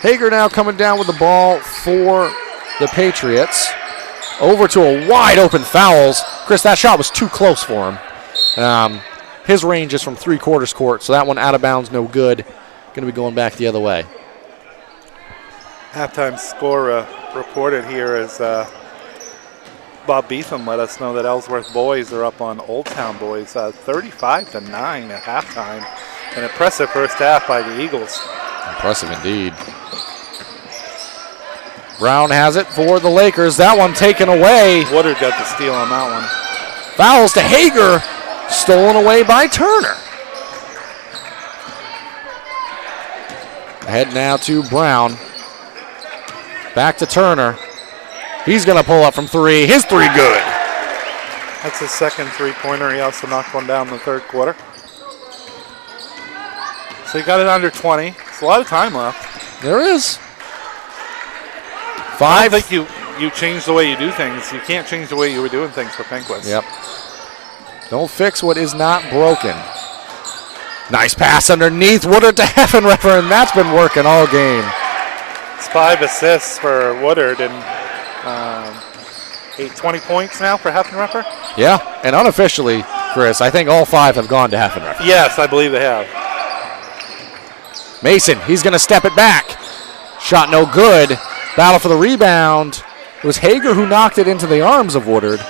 Hager now coming down with the ball for the Patriots. Over to a wide open Fowles. Chris, that shot was too close for him. His range is from 3/4 court, so that one out of bounds, no good. Going to be going back the other way. Halftime score reported here as Bob Beetham let us know that Ellsworth boys are up on Old Town boys 35-9 at halftime. An impressive first half by the Eagles. Impressive indeed. Brown has it for the Lakers. That one taken away. Woodard got the steal on that one. Fouls to Hager. Stolen away by Turner. Ahead now to Brown. Back to Turner. He's going to pull up from 3. His 3 good. That's his second three-pointer. He also knocked one down in the third quarter. So he got it under 20. It's a lot of time left. There is. I 5. don't think you change the way you do things. You can't change the way you were doing things for Penquis. Yep. Don't fix what is not broken. Nice pass underneath. Woodard to Heffenreffer, and that's been working all game. It's 5 assists for Woodard and 20 points now for Heffenreffer. Yeah, and unofficially, Chris, I think all 5 have gone to Heffenreffer. Yes, I believe they have. Mason, he's going to step it back. Shot no good. Battle for the rebound. It was Hager who knocked it into the arms of Woodard.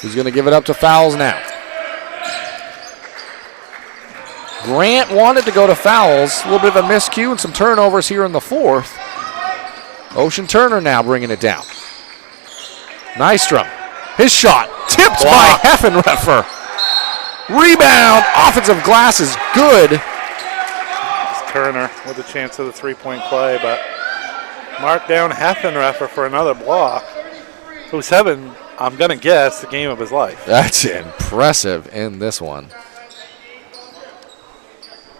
He's going to give it up to Fouls now. Grant wanted to go to Fouls. A little bit of a miscue and some turnovers here in the fourth. Ocean Turner now bringing it down. Nystrom. His shot tipped by Heffenreffer. Rebound. Offensive glass is good. Turner with a chance of the three-point play, but marked down Heffenreffer for another block. Who's having, I'm going to guess, the game of his life. That's impressive in this one.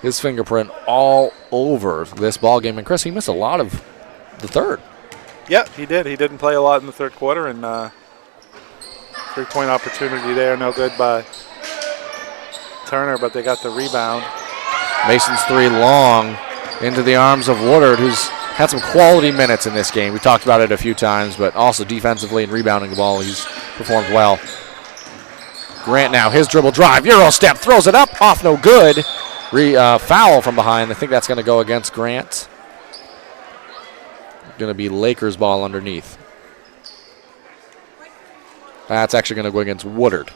His fingerprint all over this ball game. And Chris, he missed a lot of the third. Yep, he did. He didn't play a lot in the third quarter, and three-point opportunity there, no good by Turner, but they got the rebound. Mason's 3 long into the arms of Woodard, who's had some quality minutes in this game. We talked about it a few times, but also defensively and rebounding the ball, he's performed well. Grant now, his dribble drive, Euro step, throws it up, off no good. Foul from behind. I think that's going to go against Grant. Going to be Lakers ball underneath. That's actually going to go against Woodard.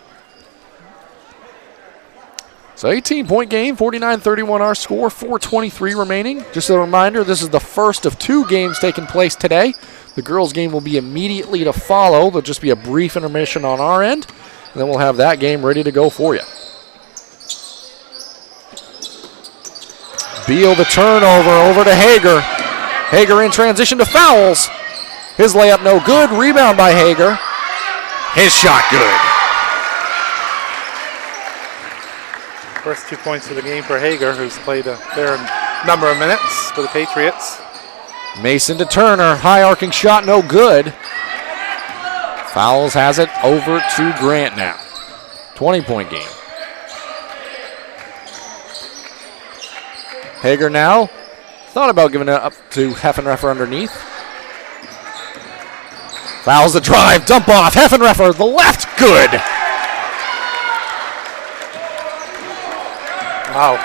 So 18-point game, 49-31 our score, 4:23 remaining. Just a reminder, this is the first of 2 games taking place today. The girls' game will be immediately to follow. There'll just be a brief intermission on our end, and then we'll have that game ready to go for you. Beal the turnover over to Hager. Hager in transition to Fouls. His layup no good. Rebound by Hager. His shot good. First 2 points of the game for Hager, who's played a fair number of minutes for the Patriots. Mason to Turner. High arcing shot no good. Fouls has it over to Grant now. 20-point game. Hager now thought about giving it up to Heffenreffer underneath. Fouls the drive, dump off. Heffenreffer, the left, good. Wow,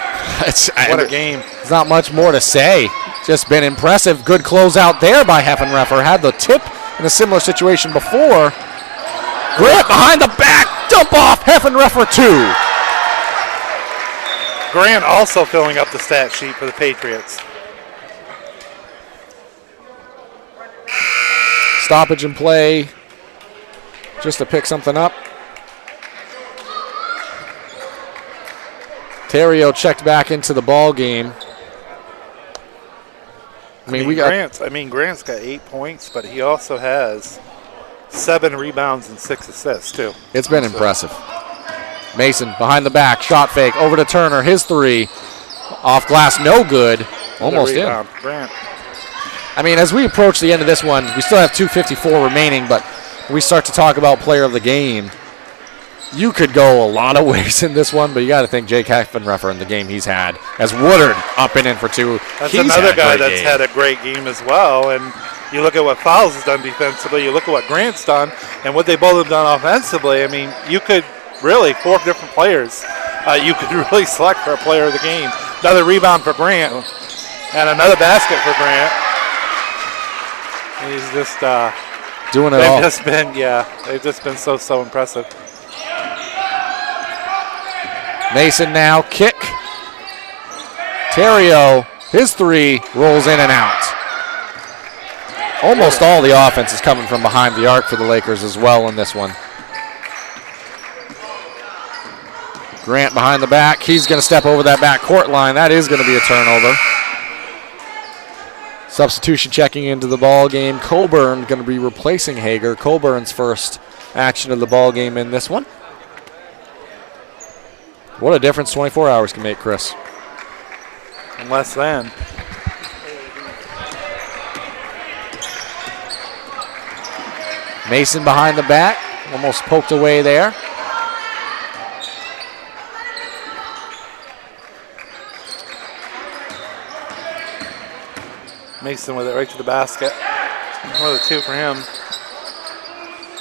what a game. There's not much more to say. Just been impressive. Good closeout there by Heffenreffer. Had the tip in a similar situation before. Grant behind the back, dump off. Heffenreffer 2. Grant also filling up the stat sheet for the Patriots. Stoppage in play just to pick something up. Terrio checked back into the ball game. Grant's got 8 points, but he also has 7 rebounds and 6 assists, too. It's been impressive. Mason behind the back, shot fake, over to Turner. His three, off glass, no good. Almost in. Grant. I mean, as we approach the end of this one, we still have 2:54 remaining, but we start to talk about player of the game. You could go a lot of ways in this one, but you got to think Jake Heffenreffer in the game he's had. As Woodard up and in for 2. That's another guy that's had a great game as well. And you look at what Fowles has done defensively, you look at what Grant's done, and what they both have done offensively. I mean, you could really, 4 different players, you could really select for a player of the game. Another rebound for Grant, and another basket for Grant. He's just doing it all. They've just been so impressive. Mason now, kick. Terrio, his 3 rolls in and out. Almost all the offense is coming from behind the arc for the Lakers as well in this one. Grant behind the back. He's going to step over that back court line. That is going to be a turnover. Substitution checking into the ball game. Coburn going to be replacing Hager. Coburn's first action of the ball game in this one. What a difference 24 hours can make, Chris. And less than. Mason behind the back. Almost poked away there. Mason with it right to the basket. Another 2 for him.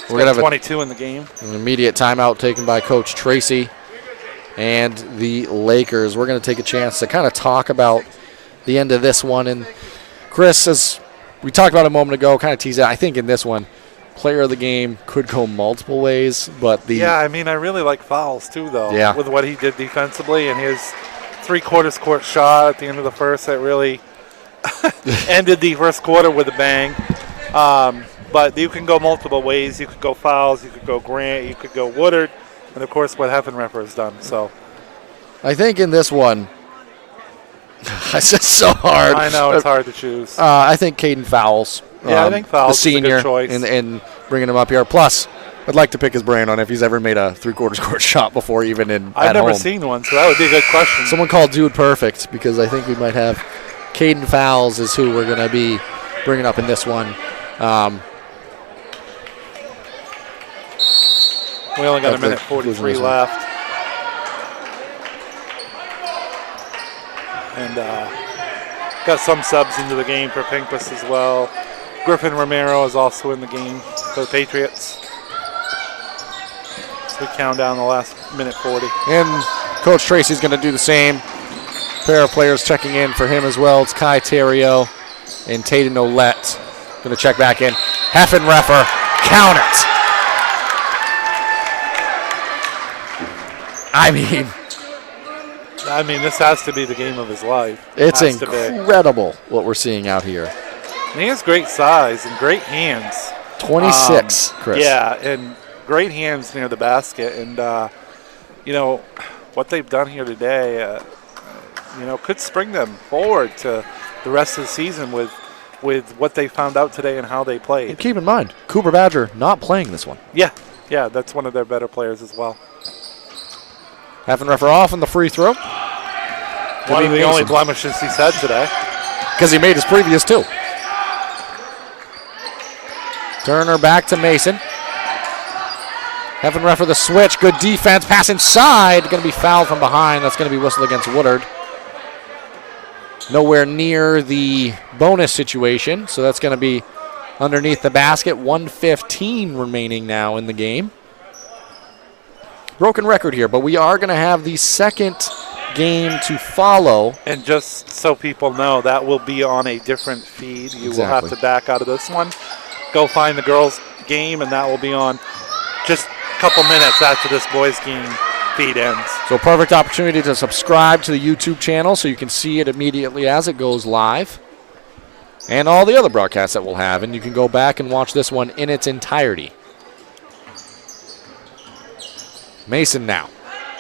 We're going to have 22 in the game. An immediate timeout taken by Coach Tracy and the Lakers. We're going to take a chance to kind of talk about the end of this one. And Chris, as we talked about a moment ago, kind of teased out, I think in this one, player of the game could go multiple ways, but I really like Fowles too, though. Yeah. With what he did defensively and his 3/4 court shot at the end of the first that really ended the first quarter with a bang. But you can go multiple ways. You could go Fowles, you could go Grant, you could go Woodard, and of course what Heffenreffer has done. So I think in this one, it's just so hard. I know it's hard to choose. I think Caden Fowles. I think Fowles the senior, is a good choice. and bringing him up here. Plus, I'd like to pick his brain on if he's ever made a 3/4 court shot before, even in I've at never home. seen one, so that would be a good question. Someone called Dude Perfect, because I think we might have Caden Fowles is who we're going to be bringing up in this one. We only got a minute 43 left. And got some subs into the game for Penquis as well. Griffin Romero is also in the game for the Patriots. So we count down the last minute 40. And Coach Tracy's going to do the same. Pair of players checking in for him as well. It's Kai Terrio and Tatum Nolette. Going to check back in. Heffenreffer, count it. I mean, this has to be the game of his life. It's incredible what we're seeing out here. And he has great size and great hands. 26, Chris. Yeah, and great hands near the basket. And, what they've done here today, could spring them forward to the rest of the season with what they found out today and how they played. And keep in mind, Cooper Badger not playing this one. Yeah, that's one of their better players as well. Heffenreffer off on the free throw. One of the only blemishes he's had today. Because he made his previous 2. Turner back to Mason. Heffenreffer the switch. Good defense. Pass inside. Going to be fouled from behind. That's going to be whistled against Woodard. Nowhere near the bonus situation. So that's going to be underneath the basket. 1:15 remaining now in the game. Broken record here, but we are going to have the second game to follow. And just so people know, that will be on a different feed. You will have to back out of this one. Go find the girls' game, and that will be on just a couple minutes after this boys' game feed ends. So perfect opportunity to subscribe to the YouTube channel so you can see it immediately as it goes live. And all the other broadcasts that we'll have, and you can go back and watch this one in its entirety. Mason now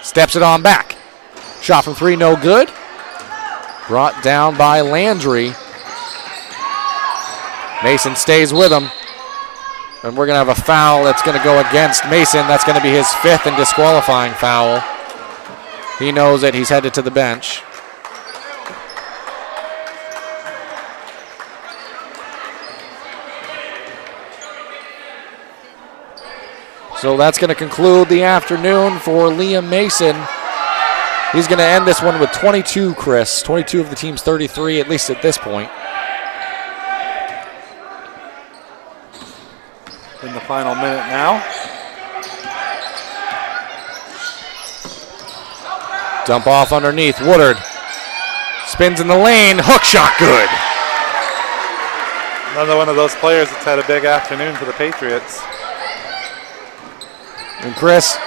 steps it on back. Shot from 3, no good. Brought down by Landry. Mason stays with him. And we're going to have a foul that's going to go against Mason. That's going to be his 5th and disqualifying foul. He knows it. He's headed to the bench. So that's going to conclude the afternoon for Liam Mason. He's going to end this one with 22, Chris. 22 of the team's 33, at least at this point. In the final minute now. Dump off underneath. Woodard spins in the lane. Hook shot good. Another one of those players that's had a big afternoon for the Patriots. And Chris,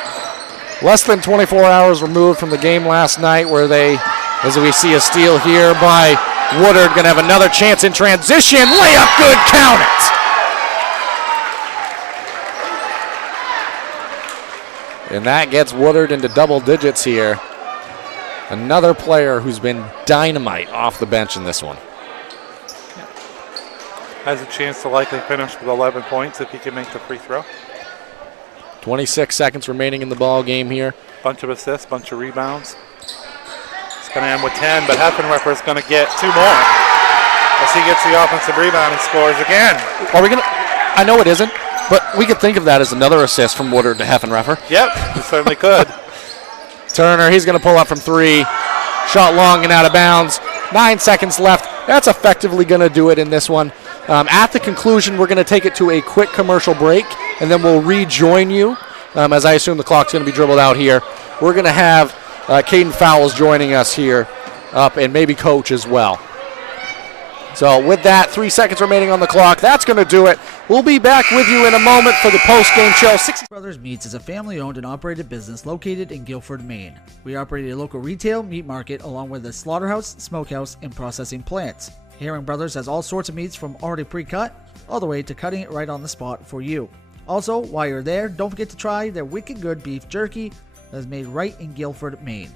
less than 24 hours removed from the game last night where they, as we see a steal here by Woodard, going to have another chance in transition. Layup good, count it. And that gets Woodard into double digits here. Another player who's been dynamite off the bench in this one. Has a chance to likely finish with 11 points if he can make the free throw. 26 seconds remaining in the ball game here. Bunch of assists, bunch of rebounds. It's going to end with 10, but Heffenrepper is going to get 2 more as he gets the offensive rebound and scores again. Are we going to? I know it isn't, but we could think of that as another assist from Woodard to Heffenrepper. Yep, we certainly could. Turner, he's going to pull up from 3. Shot long and out of bounds. 9 seconds left. That's effectively going to do it in this one. At the conclusion, we're going to take it to a quick commercial break, and then we'll rejoin you. As I assume the clock's going to be dribbled out here. We're going to have Caden Fowles joining us here up, and maybe Coach as well. So with that, 3 seconds remaining on the clock. That's going to do it. We'll be back with you in a moment for the post-game show. Brothers Meats is a family-owned and operated business located in Guilford, Maine. We operate a local retail meat market along with a slaughterhouse, smokehouse, and processing plants. Herring Brothers has all sorts of meats from already pre-cut all the way to cutting it right on the spot for you. Also, while you're there, don't forget to try their wicked good beef jerky that is made right in Guilford, Maine.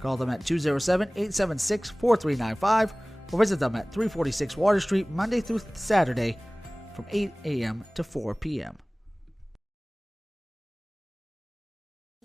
Call them at 207-876-4395 or visit them at 346 Water Street Monday through Saturday from 8 a.m. to 4 p.m.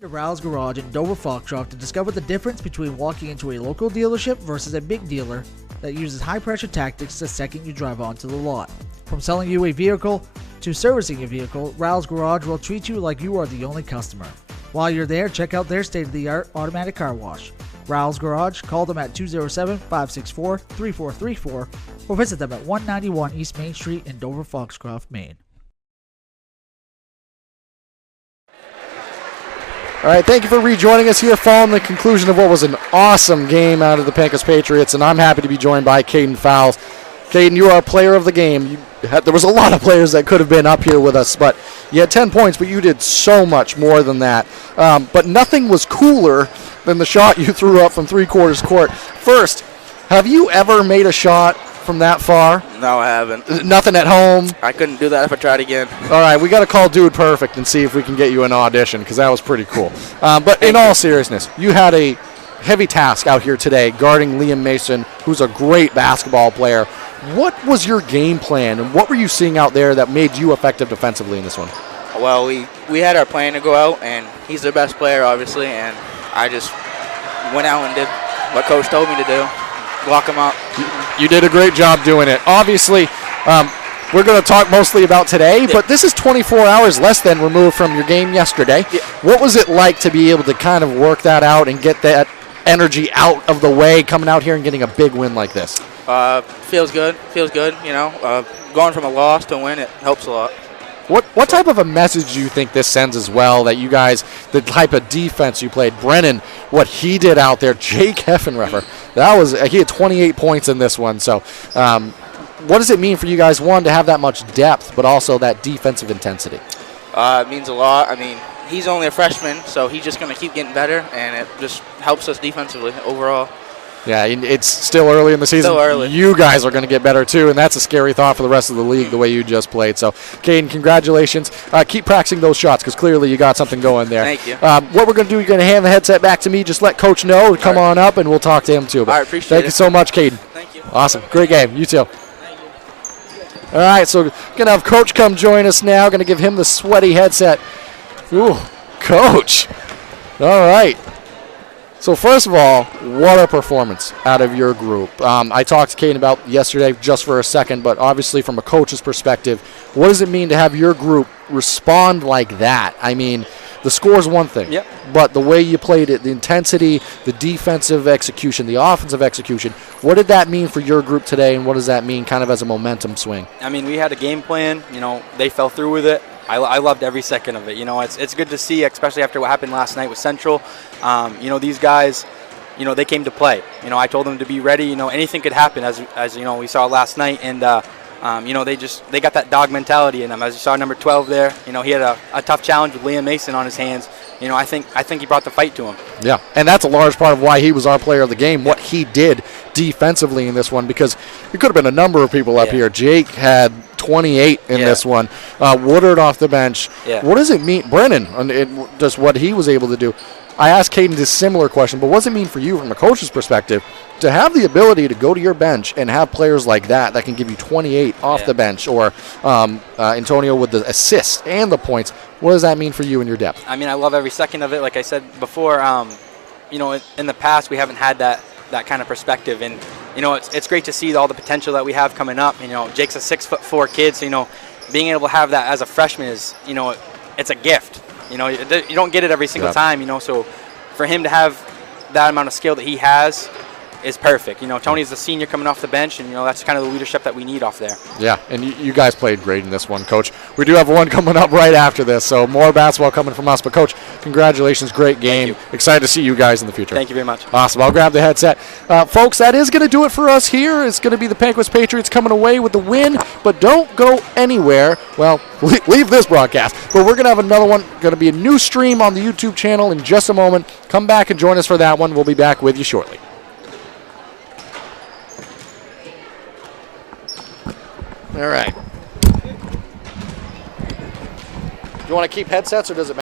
To Rouse Garage in Dover Foxcroft to discover the difference between walking into a local dealership versus a big dealer that uses high-pressure tactics the second you drive onto the lot. From selling you a vehicle to servicing a vehicle, Rouse Garage will treat you like you are the only customer. While you're there, check out their state-of-the-art automatic car wash. Rouse Garage, call them at 207-564-3434 or visit them at 191 East Main Street in Dover Foxcroft, Maine. All right, thank you for rejoining us here following the conclusion of what was an awesome game out of the Penquis Patriots, and I'm happy to be joined by Caden Fowles. Caden, you are a player of the game. There was a lot of players that could have been up here with us, but you had 10 points, but you did so much more than that. But nothing was cooler than the shot you threw up from three-quarters court. First, have you ever made a shot from that far? No, I haven't. Nothing at home? I couldn't do that if I tried again. All right, we got to call Dude Perfect and see if we can get you an audition because that was pretty cool. But in all seriousness, you had a heavy task out here today guarding Liam Mason, who's a great basketball player. What was your game plan, and what were you seeing out there that made you effective defensively in this one? Well, we had our plan to go out, and he's the best player, obviously, and I just went out and did what Coach told me to do, block him up. You did a great job doing it. Obviously, we're going to talk mostly about today, but this is 24 hours less than removed from your game yesterday. Yeah. What was it like to be able to kind of work that out and get that energy out of the way, coming out here and getting a big win like this? Feels good, you know. Going from a loss to a win, it helps a lot. What type of a message do you think this sends as well, that you guys, the type of defense you played, Brennan, what he did out there, Jake Heffenrepper, he had 28 points in this one. So what does it mean for you guys, one, to have that much depth, but also that defensive intensity? It means a lot. I mean, he's only a freshman, so he's just going to keep getting better, and it just helps us defensively overall. Yeah, it's still early in the season. Still early. You guys are going to get better, too, and that's a scary thought for the rest of the league, the way you just played. So, Caden, congratulations. Keep practicing those shots because clearly you got something going there. Thank you. What we're going to do, you're going to hand the headset back to me. Just let Coach know to come on up, and we'll talk to him, too. But All right, appreciate it. Thank you so much, Caden. Thank you. Awesome. Great game. You too. All right, so going to have Coach come join us now. Going to give him the sweaty headset. Ooh, Coach. All right. So first of all, what a performance out of your group. I talked to Kane about yesterday just for a second, but obviously from a coach's perspective, what does it mean to have your group respond like that? I mean, the score's one thing, yep, but the way you played it, the intensity, the defensive execution, the offensive execution, what did that mean for your group today, and what does that mean kind of as a momentum swing? I mean, we had a game plan. You know, they fell through with it. I loved every second of it. You know, it's good to see, especially after what happened last night with Central. You know, these guys, you know, they came to play. You know, I told them to be ready. You know, anything could happen, as you know, we saw last night. And, you know, they got that dog mentality in them. As you saw number 12 there, you know, he had a tough challenge with Liam Mason on his hands. You know, I think he brought the fight to him. Yeah, and that's a large part of why he was our player of the game, what he did defensively in this one, because it could have been a number of people up here. Jake had 28 in this one. Woodard off the bench. Yeah. What does it mean, Brennan, just what he was able to do? I asked Caden this similar question, but what does it mean for you from a coach's perspective to have the ability to go to your bench and have players like that can give you 28 off the bench, or Antonio with the assist and the points? What does that mean for you and your depth? I mean, I love every second of it. Like I said before, you know, in the past we haven't had that kind of perspective, and you know, it's great to see all the potential that we have coming up. You know, Jake's a 6'4" kid, so you know, being able to have that as a freshman is, you know, it's a gift. You know, you don't get it every single time. You know, so for him to have that amount of skill that he has is perfect. You know, Tony's the senior coming off the bench, and you know, that's kind of the leadership that we need off there. Yeah, and you guys played great in this one, Coach. We do have one coming up right after this, so more basketball coming from us. But Coach, congratulations, great game. Excited to see you guys in the future. Thank you very much. Awesome. I'll grab the headset. Folks, that is going to do it for us here. It's going to be the Penquis Patriots coming away with the win, but don't go anywhere. Well, leave this broadcast, but we're going to have another one, going to be a new stream on the YouTube channel in just a moment. Come back and join us for that one. We'll be back with you shortly. All right. Do you want to keep headsets, or does it matter?